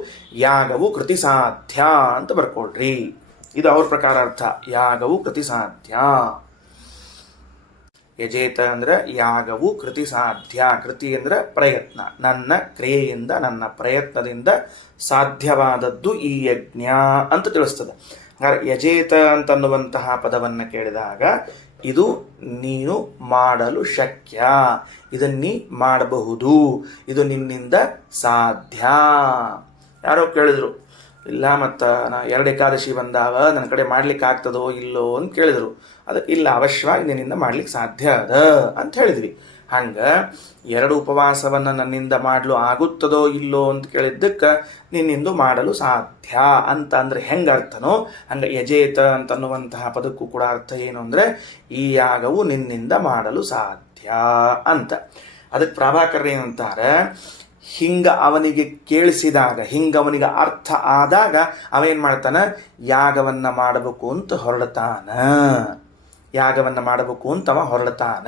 ಯಾಗವು ಕೃತಿ ಸಾಧ್ಯ ಅಂತ ಬರ್ಕೊಳ್ರಿ. ಇದು ಅವ್ರ ಪ್ರಕಾರ ಅರ್ಥ. ಯಾಗವು ಕೃತಿ ಸಾಧ್ಯ. ಯಜೇತ ಅಂದ್ರೆ ಯಾಗವು ಕೃತಿ ಸಾಧ್ಯ. ಕೃತಿ ಅಂದ್ರೆ ಪ್ರಯತ್ನ. ನನ್ನ ಕ್ರಿಯೆಯಿಂದ, ನನ್ನ ಪ್ರಯತ್ನದಿಂದ ಸಾಧ್ಯವಾದದ್ದು ಈ ಯಜ್ಞ ಅಂತ ತಿಳಿಸ್ತದೆ. ಹಾಗಾದ್ರೆ ಯಜೇತ ಅಂತನ್ನುವಂತಹ ಪದವನ್ನು ಕೇಳಿದಾಗ ಇದು ನೀನು ಮಾಡಲು ಶಕ್ಯ, ಇದನ್ನೀ ಮಾಡಬಹುದು, ಇದು ನಿನ್ನಿಂದ ಸಾಧ್ಯ. ಯಾರೋ ಕೇಳಿದ್ರು, ಇಲ್ಲ ಮತ್ತು ನಾ 2 ಏಕಾದಶಿ ಬಂದಾವ, ನನ್ನ ಕಡೆ ಮಾಡ್ಲಿಕ್ಕೆ ಆಗ್ತದೋ ಇಲ್ಲೋ ಅಂತ ಕೇಳಿದ್ರು. ಅದಕ್ಕೆ ಇಲ್ಲ, ಅವಶ್ಯವಾಗಿ ನಿನ್ನಿಂದ ಮಾಡ್ಲಿಕ್ಕೆ ಸಾಧ್ಯ ಅದ ಅಂತ ಹೇಳಿದ್ವಿ. ಹಂಗೆ 2 ಉಪವಾಸವನ್ನು ನನ್ನಿಂದ ಮಾಡಲು ಆಗುತ್ತದೋ ಇಲ್ಲೋ ಅಂತ ಕೇಳಿದ್ದಕ್ಕೆ ನಿನ್ನಿಂದ ಮಾಡಲು ಸಾಧ್ಯ ಅಂತ ಅಂದ್ರೆ ಹೆಂಗೆ ಅರ್ಥನೋ ಹಂಗೆ ಯಜೇತ ಅಂತನ್ನುವಂತಹ ಪದಕ್ಕೂ ಕೂಡ ಅರ್ಥ ಏನು ಅಂದರೆ ಈ ಯಾಗವು ನಿನ್ನಿಂದ ಮಾಡಲು ಸಾಧ್ಯ ಅಂತ. ಅದಕ್ಕೆ ಪ್ರಭಾಕರ್ ಏನಂತಾರೆ, ಹಿಂಗ ಅವನಿಗೆ ಕೇಳಿಸಿದಾಗ, ಹಿಂಗ ಅವನಿಗೆ ಅರ್ಥ ಆದಾಗ ಅವೇನು ಮಾಡ್ತಾನೆ? ಯಾಗವನ್ನು ಮಾಡಬೇಕು ಅಂತ ಹೊರಡ್ತಾನ. ಯಾಗವನ್ನು ಮಾಡಬೇಕು ಅಂತ ಅವ ಹೊರಡ್ತಾನ.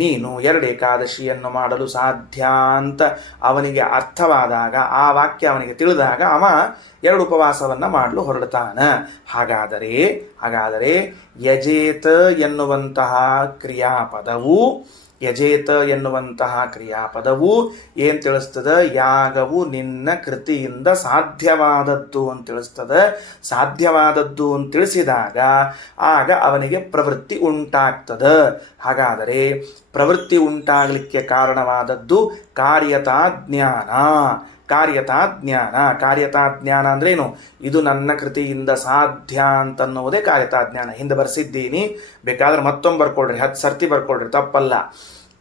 ನೀನು 2 ಏಕಾದಶಿಯನ್ನು ಮಾಡಲು ಸಾಧ್ಯ ಅಂತ ಅವನಿಗೆ ಅರ್ಥವಾದಾಗ, ಆ ವಾಕ್ಯ ಅವನಿಗೆ ತಿಳಿದಾಗ ಅವ 2 ಉಪವಾಸವನ್ನು ಮಾಡಲು ಹೊರಡ್ತಾನ. ಹಾಗಾದರೆ ಯಜೇತ ಎನ್ನುವಂತಹ ಕ್ರಿಯಾಪದವು ಏನು ತಿಳಿಸ್ತದೆ? ಯಾಗವು ನಿನ್ನ ಕೃತಿಯಿಂದ ಸಾಧ್ಯವಾದದ್ದು ಅಂತ ತಿಳಿಸ್ತದೆ. ಸಾಧ್ಯವಾದದ್ದು ಅಂತ ತಿಳಿಸಿದಾಗ ಆಗ ಅವನಿಗೆ ಪ್ರವೃತ್ತಿ ಉಂಟಾಗ್ತದೆ. ಹಾಗಾದರೆ ಪ್ರವೃತ್ತಿ ಉಂಟಾಗಲಿಕ್ಕೆ ಕಾರಣವಾದದ್ದು ಕಾರ್ಯತಾ ಜ್ಞಾನ. ಕಾರ್ಯತಾ ಜ್ಞಾನ ಅಂದ್ರೇನು? ಇದು ನನ್ನ ಕೃತಿಯಿಂದ ಸಾಧ್ಯ ಅಂತನ್ನುವುದೇ ಕಾರ್ಯತಾ ಜ್ಞಾನ. ಹಿಂದೆ ಬರ್ಸಿದ್ದೀನಿ, ಬೇಕಾದ್ರೆ ಮತ್ತೊಮ್ಮೆ ಬರ್ಕೊಳ್ರಿ, 10 ಸರ್ತಿ ಬರ್ಕೊಳ್ರಿ, ತಪ್ಪಲ್ಲ.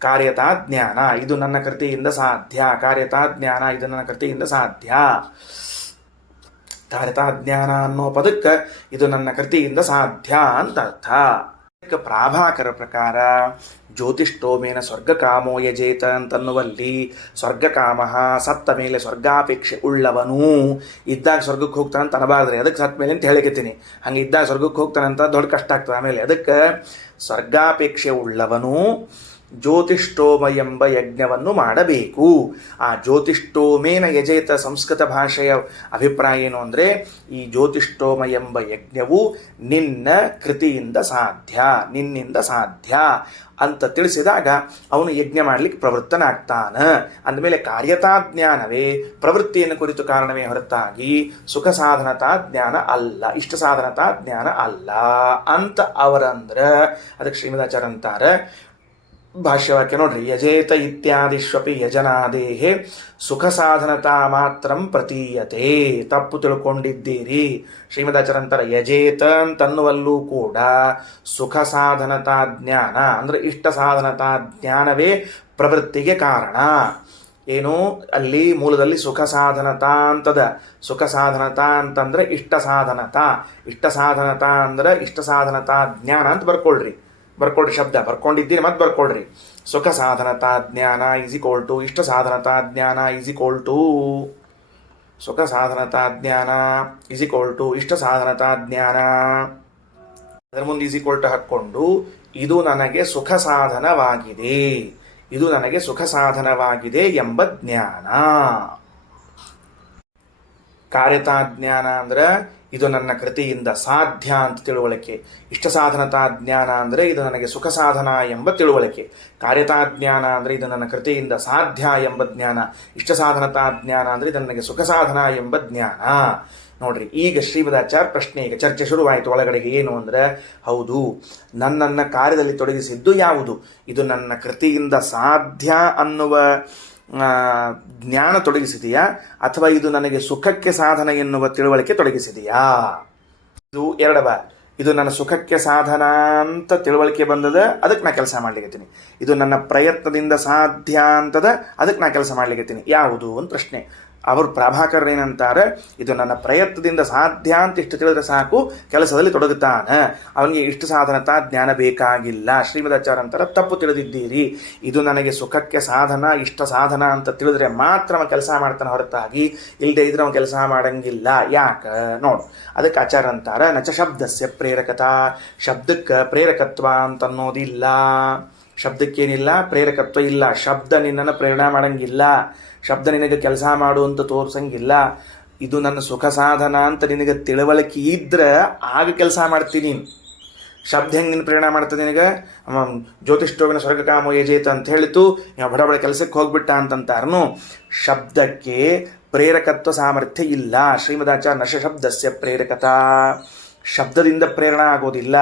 ಕಾರ್ಯತಾ ಜ್ಞಾನ, ಇದು ನನ್ನ ಕೃತಿಯಿಂದ ಸಾಧ್ಯ. ಕಾರ್ಯತಾ ಜ್ಞಾನ, ಇದು ನನ್ನ ಕೃತಿಯಿಂದ ಸಾಧ್ಯ. ಕಾರ್ಯತಾ ಜ್ಞಾನ ಅನ್ನೋ ಪದಕ್ಕೆ ಇದು ನನ್ನ ಕೃತಿಯಿಂದ ಸಾಧ್ಯ ಅಂತ ಅರ್ಥ. ಪ್ರಾಭಾಕರ ಪ್ರಕಾರ ಜ್ಯೋತಿಷ್ಠೋಮೇನ ಸ್ವರ್ಗಕಾಮೋ ಯಜೇತ ಅಂತನ್ನುವಲ್ಲಿ ಸ್ವರ್ಗಕಾಮ ಸತ್ತ ಮೇಲೆ ಸ್ವರ್ಗಾಪೇಕ್ಷೆ ಉಳ್ಳವನು ಇದ್ದಾಗ ಸ್ವರ್ಗಕ್ಕೆ ಹೋಗ್ತಾನೆ ಅಂತ ಅನ್ನಬಾರ್ದ್ರಿ. ಅದಕ್ಕೆ ಸತ್ತ ಮೇಲೆ ಅಂತ ಹೇಳಿಕತ್ತೀನಿ. ಹಂಗೆ ಇದ್ದಾಗ ಸ್ವರ್ಗಕ್ಕೆ ಹೋಗ್ತಾನಂತ ದೊಡ್ಡ ಕಷ್ಟ ಆಗ್ತದೆ. ಆಮೇಲೆ ಅದಕ್ಕೆ ಸ್ವರ್ಗಾಪೇಕ್ಷೆ ಉಳ್ಳವನು ಜ್ಯೋತಿಷ್ಠೋಮ ಎಂಬ ಯಜ್ಞವನ್ನು ಮಾಡಬೇಕು. ಆ ಜ್ಯೋತಿಷ್ಠೋಮೇನ ಯಜೇತ ಸಂಸ್ಕೃತ ಭಾಷೆಯ ಅಭಿಪ್ರಾಯ ಏನು ಅಂದರೆ, ಈ ಜ್ಯೋತಿಷ್ಠೋಮ ಎಂಬ ಯಜ್ಞವು ನಿನ್ನ ಕೃತಿಯಿಂದ ಸಾಧ್ಯ, ನಿನ್ನಿಂದ ಸಾಧ್ಯ ಅಂತ ತಿಳಿಸಿದಾಗ ಅವನು ಯಜ್ಞ ಮಾಡಲಿಕ್ಕೆ ಪ್ರವೃತ್ತನಾಗ್ತಾನ. ಅಂದಮೇಲೆ ಕಾರ್ಯತಾ ಜ್ಞಾನವೇ ಪ್ರವೃತ್ತಿಯನ್ನು ಕುರಿತು ಕಾರಣವೇ ಹೊರತಾಗಿ ಸುಖ ಸಾಧನತಾ ಜ್ಞಾನ ಅಲ್ಲ, ಇಷ್ಟ ಸಾಧನತಾ ಜ್ಞಾನ ಅಲ್ಲ ಅಂತ ಅವರಂದ್ರೆ. ಅದಕ್ಕೆ ಶ್ರೀಮದಾಚಾರ್ಯ ಅಂತಾರೆ, ಭಾಷ್ಯವಾಕ್ಯ ನೋಡ್ರಿ, ಯಜೇತ ಇತ್ಯಾದಿಶ್ವಪಿ ಯಜನಾದೇಹೆ ಸುಖ ಸಾಧನತಾ ಮಾತ್ರಂ ಪ್ರತೀಯತೆ. ತಪ್ಪು ತಿಳ್ಕೊಂಡಿದ್ದೀರಿ. ಶ್ರೀಮದಾಚಾರ್ಯ ಅಂತಾರೆ, ಯಜೇತ ಅಂತನ್ನುವಲ್ಲೂ ಕೂಡ ಸುಖ ಸಾಧನತಾ ಜ್ಞಾನ ಅಂದ್ರೆ ಇಷ್ಟ ಸಾಧನತಾ ಜ್ಞಾನವೇ ಪ್ರವೃತ್ತಿಗೆ ಕಾರಣ. ಏನು ಅಲ್ಲಿ ಮೂಲದಲ್ಲಿ ಸುಖ ಸಾಧನತಾ ಅಂತದ. ಸುಖ ಸಾಧನತಾ ಅಂತಂದ್ರೆ ಇಷ್ಟ ಸಾಧನತಾ, ಇಷ್ಟ ಸಾಧನತಾ ಅಂದ್ರೆ ಇಷ್ಟ ಸಾಧನತಾ ಜ್ಞಾನ ಅಂತ ಬರ್ಕೊಳ್ರಿ ಶಬ್ದ ಬರ್ಕೊಂಡಿದ್ದೀನಿ, ಮತ್ತೆ ಬರ್ಕೊಳ್ರಿ. ಸುಖ ಸಾಧನತಾ ಜ್ಞಾನ ಈಸ್ ಈಕ್ವಲ್ ಟು ಇಷ್ಟ ಸಾಧನತಾ ಜ್ಞಾನ ಈಸ್ ಈಕ್ವಲ್ ಟು ಸುಖ ಸಾಧನತಾ ಜ್ಞಾನ ಈಸ್ ಈಕ್ವಲ್ ಟು ಇಷ್ಟ ಸಾಧನತಾ ಜ್ಞಾನ. ಅದರ ಮುಂದೆ ಈಸ್ ಈಕ್ವಲ್ ಟು ಹಾಕ್ಕೊಂಡು ಇದು ನನಗೆ ಸುಖ ಸಾಧನವಾಗಿದೆ, ಇದು ನನಗೆ ಸುಖ ಸಾಧನವಾಗಿದೆ ಎಂಬ ಜ್ಞಾನ. ಕಾರ್ಯತಾ ಜ್ಞಾನ ಅಂದ್ರೆ ಇದು ನನ್ನ ಕೃತಿಯಿಂದ ಸಾಧ್ಯ ಅಂತ ತಿಳುವಳಿಕೆ. ಇಷ್ಟ ಸಾಧನತಾ ಜ್ಞಾನ ಅಂದರೆ ಇದು ನನಗೆ ಸುಖ ಸಾಧನ ಎಂಬ ತಿಳುವಳಿಕೆ. ಕಾರ್ಯತಾ ಜ್ಞಾನ ಅಂದರೆ ಇದು ನನ್ನ ಕೃತಿಯಿಂದ ಸಾಧ್ಯ ಎಂಬ ಜ್ಞಾನ. ಇಷ್ಟ ಸಾಧನತಾ ಜ್ಞಾನ ಅಂದರೆ ಇದು ನನಗೆ ಸುಖ ಸಾಧನ ಎಂಬ ಜ್ಞಾನ. ನೋಡ್ರಿ, ಈಗ ಶ್ರೀಮದಾಚಾರ್ಯ ಪ್ರಶ್ನೆ, ಈಗ ಚರ್ಚೆ ಶುರುವಾಯಿತು ಒಳಗಡೆಗೆ. ಏನು ಅಂದರೆ, ಹೌದು, ನನ್ನನ್ನು ಕಾರ್ಯದಲ್ಲಿ ತೊಡಗಿಸಿದ್ದು ಯಾವುದು? ಇದು ನನ್ನ ಕೃತಿಯಿಂದ ಸಾಧ್ಯ ಅನ್ನುವ ಜ್ಞಾನ ತೊಡಗಿಸಿದೆಯಾ, ಅಥವಾ ಇದು ನನಗೆ ಸುಖಕ್ಕೆ ಸಾಧನ ಎನ್ನುವ ತಿಳುವಳಿಕೆ ತೊಡಗಿಸಿದೆಯಾ? ಇದು ಎರಡವ. ಇದು ನನ್ನ ಸುಖಕ್ಕೆ ಸಾಧನ ಅಂತ ತಿಳುವಳಿಕೆ ಬಂದದ, ಅದಕ್ಕೆ ನಾ ಕೆಲಸ ಮಾಡ್ಲಿಕ್ಕತ್ತೀನಿ. ಇದು ನನ್ನ ಪ್ರಯತ್ನದಿಂದ ಸಾಧ್ಯ ಅಂತದ, ಅದಕ್ಕೆ ನಾ ಕೆಲಸ ಮಾಡ್ಲಿಕ್ಕತ್ತೀನಿ. ಯಾವುದು ಅಂತ ಪ್ರಶ್ನೆ. ಅವರು ಪ್ರಭಾಕರನೇನಂತಾರೆ, ಇದು ನನ್ನ ಪ್ರಯತ್ನದಿಂದ ಸಾಧ್ಯ ಅಂತ ಇಷ್ಟು ತಿಳಿದ್ರೆ ಸಾಕು, ಕೆಲಸದಲ್ಲಿ ತೊಡಗುತ್ತಾನೆ, ಅವನಿಗೆ ಇಷ್ಟು ಸಾಧನತಾ ಜ್ಞಾನ ಬೇಕಾಗಿಲ್ಲ. ಶ್ರೀಮದಾಚಾರ್ಯ ಅಂತಾರೆ, ತಪ್ಪು ತಿಳಿದಿದ್ದೀರಿ, ಇದು ನನಗೆ ಸುಖಕ್ಕೆ ಸಾಧನ, ಇಷ್ಟ ಸಾಧನ ಅಂತ ತಿಳಿದ್ರೆ ಮಾತ್ರ ಅವನು ಕೆಲಸ ಮಾಡ್ತಾನೆ ಹೊರತಾಗಿ ಇಲ್ಲದೆ ಇದ್ರೆ ಅವನು ಕೆಲಸ ಮಾಡಂಗಿಲ್ಲ. ಯಾಕೆ ನೋಡು, ಅದಕ್ಕೆ ಆಚಾರ್ಯ ಅಂತಾರೆ, ನಚ ಶಬ್ದಸ್ಯ ಪ್ರೇರಕತಾ, ಶಬ್ದಕ್ಕೆ ಪ್ರೇರಕತ್ವ ಅಂತ ಅನ್ನೋದಿಲ್ಲ. ಶಬ್ದಕ್ಕೇನಿಲ್ಲ, ಪ್ರೇರಕತ್ವ ಇಲ್ಲ. ಶಬ್ದ ನಿನ್ನನ್ನು ಪ್ರೇರಣೆ ಮಾಡಂಗಿಲ್ಲ, ಶಬ್ದ ನಿನಗೆ ಕೆಲಸ ಮಾಡು ಅಂತ ತೋರ್ಸಂಗಿಲ್ಲ. ಇದು ನನ್ನ ಸುಖ ಸಾಧನ ಅಂತ ನಿನಗೆ ತಿಳುವಳಿಕೆ ಇದ್ರೆ ಆಗ ಕೆಲಸ ಮಾಡ್ತೀನಿ. ಶಬ್ದ ಹೆಂಗೆ ನಿನ್ನ ಪ್ರೇರಣೆ ಮಾಡ್ತದೆ ನಿನಗೆ? ಜ್ಯೋತಿಷ್ಠೋವಿನ ಸ್ವರ್ಗಕಾಮೋ ಯಜೇತ ಅಂತ ಹೇಳಿತು, ಬಡ ಬಡ ಕೆಲಸಕ್ಕೆ ಹೋಗ್ಬಿಟ್ಟ ಅಂತಂತಾರನು. ಶಬ್ದಕ್ಕೆ ಪ್ರೇರಕತ್ವ ಸಾಮರ್ಥ್ಯ ಇಲ್ಲ. ಶ್ರೀಮದಾಚಾರ್ಯ ನಶ ಶಬ್ದಸ್ಯ ಪ್ರೇರಕತಾ, ಶಬ್ದದಿಂದ ಪ್ರೇರಣೆ ಆಗೋದಿಲ್ಲ,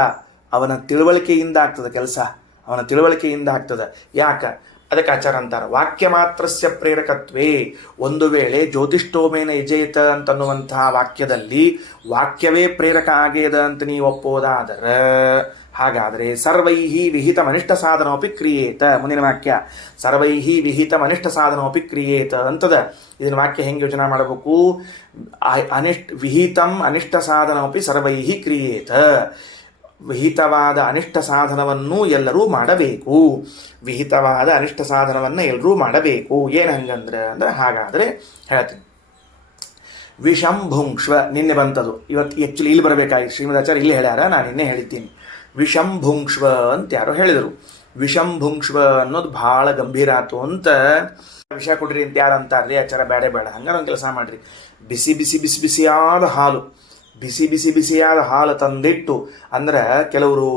ಅವನ ತಿಳುವಳಿಕೆಯಿಂದ ಆಗ್ತದೆ ಕೆಲಸ, ಅವನ ತಿಳುವಳಿಕೆಯಿಂದ ಆಗ್ತದೆ. ಯಾಕೆ? ಅದಕ್ಕೆ ಆಚಾರ ಅಂತಾರೆ, ವಾಕ್ಯ ಮಾತ್ರಸ್ಯ ಪ್ರೇರಕತ್ವೇ. ಒಂದು ವೇಳೆ ಜ್ಯೋತಿಷ್ಠೋಮೇನ ಯಜೇತ ಅಂತನ್ನುವಂತಹ ವಾಕ್ಯದಲ್ಲಿ ವಾಕ್ಯವೇ ಪ್ರೇರಕ ಆಗ್ಯದ ಅಂತ ನೀವು ಒಪ್ಪೋದಾದರೆ, ಹಾಗಾದರೆ ಸರ್ವೈಹಿ ವಿಹಿತಮನಿಷ್ಠ ಸಾಧನೋಪಿ ಕ್ರಿಯೇತ. ಮುಂದಿನ ವಾಕ್ಯ ಸರ್ವೈಹಿ ವಿಹಿತಮನಿಷ್ಠ ಸಾಧನೋಪಿ ಕ್ರಿಯೇತ ಅಂತದ. ಇದನ್ನ ವಾಕ್ಯ ಹೆಂಗೆ ಯೋಚನೆ ಮಾಡಬೇಕು? ವಿಹಿತಂ ಅನಿಷ್ಠ ಸಾಧನೋಪಿ ಸರ್ವೈಹಿ ಕ್ರಿಯೇತ. ವಿಹಿತವಾದ ಅನಿಷ್ಟ ಸಾಧನವನ್ನು ಎಲ್ಲರೂ ಮಾಡಬೇಕು. ವಿಹಿತವಾದ ಅನಿಷ್ಟ ಸಾಧನವನ್ನು ಎಲ್ಲರೂ ಮಾಡಬೇಕು. ಏನು ಹಂಗಂದ್ರೆ ಹಾಗಾದರೆ ಹೇಳ್ತೀನಿ. ವಿಷಂಭುಂಕ್ಷ್ವ ನಿನ್ನೆ ಬಂತದು, ಇವತ್ತು ಆ್ಯಕ್ಚುಲಿ ಇಲ್ಲಿ ಬರಬೇಕಾಗಿತ್ತು. ಶ್ರೀಮದಾಚಾರ್ಯ ಇಲ್ಲಿ ಹೇಳ್ಯಾರ, ನಾನು ನಿನ್ನೆ ಹೇಳಿದ್ದೀನಿ. ವಿಷಂಭುಂಕ್ಷ್ವ ಅಂತ ಯಾರೋ ಹೇಳಿದರು. ವಿಷಂಭುಂಕ್ಷ್ವ ಅನ್ನೋದು ಭಾಳ ಗಂಭೀರ ಆಯ್ತು ಅಂತ. ವಿಷ ಕೊಡ್ರಿ ಅಂತ ಯಾರು ಅಂತಾರ್ರಿ, ಆಚಾರ ಬೇಡ ಬೇಡ, ಹಂಗಾರ ಒಂದು ಕೆಲಸ ಮಾಡಿರಿ, ಬಿಸಿ ಬಿಸಿ ಬಿಸಿ ಬಿಸಿಯಾದ ಹಾಲು, ಬಿಸಿ ಬಿಸಿ ಬಿಸಿಯಾದ ಹಾಲು ತಂದಿಟ್ಟು, ಅಂದ್ರೆ ಕೆಲವರು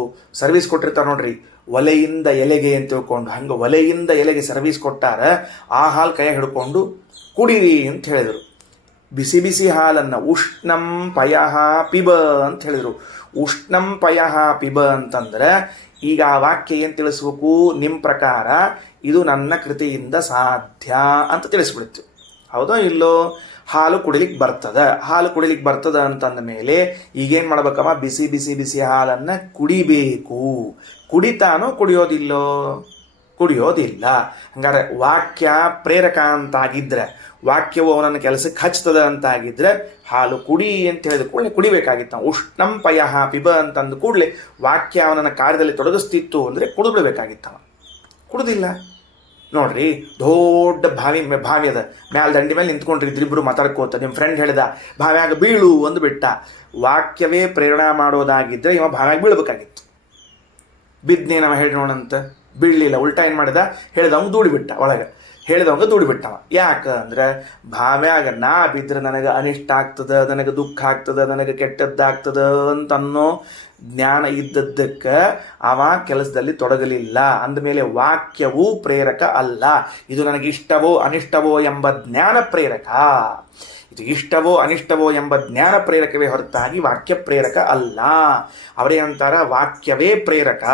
ಸರ್ವಿಸ್ ಕೊಟ್ಟಿರ್ತಾರೆ ನೋಡ್ರಿ, ಒಲೆಯಿಂದ ಎಲೆಗೆ ಅಂತ ತಿಳ್ಕೊಂಡು, ಹಂಗೆ ಒಲೆಯಿಂದ ಎಲೆಗೆ ಸರ್ವಿಸ್ ಕೊಟ್ಟಾರ. ಆ ಹಾಲು ಕೈ ಹಿಡ್ಕೊಂಡು ಕುಡೀರಿ ಅಂತ ಹೇಳಿದರು. ಬಿಸಿ ಬಿಸಿ ಹಾಲನ್ನು ಉಷ್ಣಂ ಪಯಃ ಪಿಬ ಅಂತ ಹೇಳಿದರು. ಉಷ್ಣಂ ಪಯಃ ಪಿಬ ಅಂತಂದ್ರೆ ಈಗ ಆ ವಾಕ್ಯ ಏನು ತಿಳಿಸ್ಬೇಕು? ನಿಮ್ಮ ಪ್ರಕಾರ ಇದು ನನ್ನ ಕೃತಿಯಿಂದ ಸಾಧ್ಯ ಅಂತ ತಿಳಿಸ್ಬಿಡ್ತು. ಹೌದೋ ಇಲ್ಲೋ? ಹಾಲು ಕುಡಿಲಿಕ್ಕೆ ಬರ್ತದ, ಹಾಲು ಕುಡಿಲಿಕ್ಕೆ ಬರ್ತದ ಅಂತಂದ ಮೇಲೆ ಈಗೇನು ಮಾಡ್ಬೇಕಮ್ಮ? ಬಿಸಿ ಬಿಸಿ ಬಿಸಿ ಹಾಲನ್ನು ಕುಡಿಬೇಕು. ಕುಡಿತಾನೋ ಕುಡಿಯೋದಿಲ್ಲೋ? ಕುಡಿಯೋದಿಲ್ಲ. ಹಂಗಾರೆ ವಾಕ್ಯ ಪ್ರೇರಕ ಅಂತಾಗಿದ್ರೆ, ವಾಕ್ಯವು ಅವನನ್ನು ಕೆಲಸಕ್ಕೆ ಹಚ್ತದ ಅಂತಾಗಿದ್ರೆ ಹಾಲು ಕುಡಿ ಅಂತ ಹೇಳಿದ ಕೂಡಲೇ ಕುಡಿಬೇಕಾಗಿತ್ತು. ಉಷ್ಣಂ ಪಯಃ ಪಿಬ ಅಂತಂದು ಕೂಡಲೇ ವಾಕ್ಯ ಅವನನ್ನು ಕಾರ್ಯದಲ್ಲಿ ತೊಡಗಿಸ್ತಿತ್ತು ಅಂದರೆ ಕುಡಿದ್ಬಿಡ್ಬೇಕಾಗಿತ್ತವ. ಕುಡಿದಿಲ್ಲ ನೋಡ್ರಿ. ದೊಡ್ಡ ಬಾವಿ ಅದ, ಮ್ಯಾಲ ದಂಡಿ ಮೇಲೆ ನಿಂತ್ಕೊಂಡ್ರಿ ಇದ್ರಿಬ್ರು ಮಾತಾಡ್ಕೋತ. ನಿಮ್ಮ ಫ್ರೆಂಡ್ ಹೇಳಿದ ಬಾವ್ಯಾಗ ಬೀಳು ಒಂದು ಬಿಟ್ಟ. ವಾಕ್ಯವೇ ಪ್ರೇರಣಾ ಮಾಡೋದಾಗಿದ್ದರೆ ಇವ ಬಾವ್ಯಾಗ ಬೀಳ್ಬೇಕಾಗಿತ್ತು. ಬಿದ್ನೇನವ ಹೇಳಿ ನೋಡಂತ, ಬೀಳಲಿಲ್ಲ. ಉಲ್ಟಾ ಏನು ಮಾಡಿದ? ಹೇಳಿದವಂಗ ದೂಡಿಬಿಟ್ಟ, ಒಳಗೆ ಹೇಳಿದವಂಗ ದೂಡಿಬಿಟ್ಟವ. ಯಾಕಂದ್ರೆ ಭಾವ್ಯಾಗ ನಾ ಬಿದ್ದರೆ ನನಗೆ ಅನಿಷ್ಟ ಆಗ್ತದೆ, ನನಗೆ ದುಃಖ ಆಗ್ತದೆ, ನನಗೆ ಕೆಟ್ಟದ್ದಾಗ್ತದ ಅಂತನ್ನೋ ಜ್ಞಾನ ಇದ್ದದ್ದಕ್ಕೆ ಅವ ಕೆಲಸದಲ್ಲಿ ತೊಡಗಲಿಲ್ಲ. ಅಂದಮೇಲೆ ವಾಕ್ಯವೂ ಪ್ರೇರಕ ಅಲ್ಲ. ಇದು ನನಗೆ ಇಷ್ಟವೋ ಅನಿಷ್ಟವೋ ಎಂಬ ಜ್ಞಾನ ಪ್ರೇರಕ. ಇದು ಇಷ್ಟವೋ ಅನಿಷ್ಟವೋ ಎಂಬ ಜ್ಞಾನ ಪ್ರೇರಕವೇ ಹೊರತಾಗಿ ವಾಕ್ಯ ಪ್ರೇರಕ ಅಲ್ಲ. ಅವರೇ ಅಂತಾರ ವಾಕ್ಯವೇ ಪ್ರೇರಕ,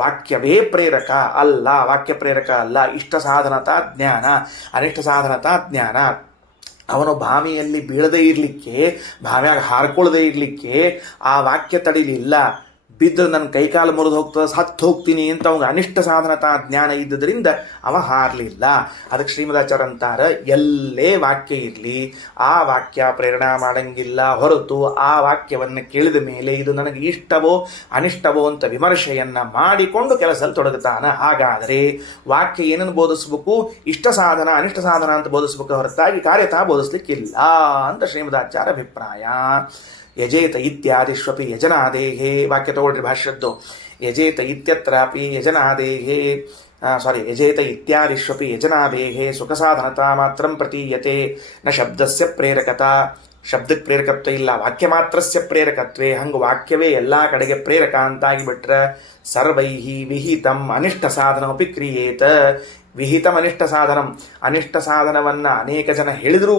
ವಾಕ್ಯವೇ ಪ್ರೇರಕ ಅಲ್ಲ, ವಾಕ್ಯ ಪ್ರೇರಕ ಅಲ್ಲ. ಇಷ್ಟ ಸಾಧನತಾ ಜ್ಞಾನ, ಅನಿಷ್ಟ ಸಾಧನತಾ ಜ್ಞಾನ. ಅವನು ಭಾವಿಯಲ್ಲಿ ಬೀಳದೇ ಇರಲಿಕ್ಕೆ, ಭಾವ್ಯಾಗ ಹಾರ್ಕೊಳ್ಳದೆ ಇರಲಿಕ್ಕೆ ಆ ವಾಕ್ಯ ತಡಿಲಿಲ್ಲ. ಬಿದ್ದರೆ ನನ್ನ ಕೈಕಾಲು ಮುರಿದು ಹೋಗ್ತದೆ, ಸತ್ತು ಹೋಗ್ತೀನಿ ಅಂತ ಅವ್ಗೆ ಅನಿಷ್ಟ ಸಾಧನತಾ ಜ್ಞಾನ ಇದ್ದದರಿಂದ ಅವ ಹಾರಲಿಲ್ಲ. ಅದಕ್ಕೆ ಶ್ರೀಮದಾಚಾರ್ಯ ಅಂತಾರೆ, ಎಲ್ಲೇ ವಾಕ್ಯ ಇರಲಿ ಆ ವಾಕ್ಯ ಪ್ರೇರಣಾ ಮಾಡಂಗಿಲ್ಲ ಹೊರತು ಆ ವಾಕ್ಯವನ್ನು ಕೇಳಿದ ಮೇಲೆ ಇದು ನನಗೆ ಇಷ್ಟವೋ ಅನಿಷ್ಟವೋ ಅಂತ ವಿಮರ್ಶೆಯನ್ನು ಮಾಡಿಕೊಂಡು ಕೆಲಸದಲ್ಲಿ ತೊಡಗುತ್ತಾನೆ. ಹಾಗಾದರೆ ವಾಕ್ಯ ಏನನ್ನು ಬೋಧಿಸ್ಬೇಕು? ಇಷ್ಟ ಸಾಧನ ಅನಿಷ್ಟ ಸಾಧನ ಅಂತ ಬೋಧಿಸ್ಬೇಕು ಹೊರತಾಗಿ ಕಾರ್ಯತಃ ಬೋಧಿಸ್ಲಿಕ್ಕಿಲ್ಲ ಅಂತ ಶ್ರೀಮದಾಚಾರ್ಯ ಅಭಿಪ್ರಾಯ. ಯಜೇತ ಇತ್ಯಾದಿಷ್ವಪಿ ಯಜನಾದೇಹೇ, ವಾಕ್ಯ ತಗೊಳ್ರಿ ಭಾಷ್ಯದ್ದು. ಯಜೇತ ಇತ್ಯತ್ರಾಪಿ ಯಜನಾದೇಹೇ ಯಜೇತ ಇತ್ಯಾದಿಷ್ವಪಿ ಯಜನಾದೇಹೇ ಸುಖಸಾಧನತಾ ಮಾತ್ರ ಪ್ರತೀಯತೆ ನ ಶಬ್ದಸ್ಯ ಪ್ರೇರಕತಾ. ಶಬ್ದಕ್ಕೆ ಪ್ರೇರಕತ್ವ ಇಲ್ಲ, ವಾಕ್ಯ ಮಾತ್ರಸ್ಯ ಪ್ರೇರಕತ್ವೇ. ಹಂಗೆ ವಾಕ್ಯವೇ ಎಲ್ಲ ಕಡೆಗೆ ಪ್ರೇರಕ ಅಂತಾಗಿಬಿಟ್ರೆ ಸರ್ವೈಹಿ ವಿಹಿತಂ ಅನಿಷ್ಟ ಸಾಧನಮಪಿ ಕ್ರಿಯೇತ. ವಿಹಿತಂ ಅನಿಷ್ಟ ಸಾಧನಂ, ಅನಿಷ್ಟ ಸಾಧನವನ್ನು ಅನೇಕ ಜನ ಹೇಳಿದರೂ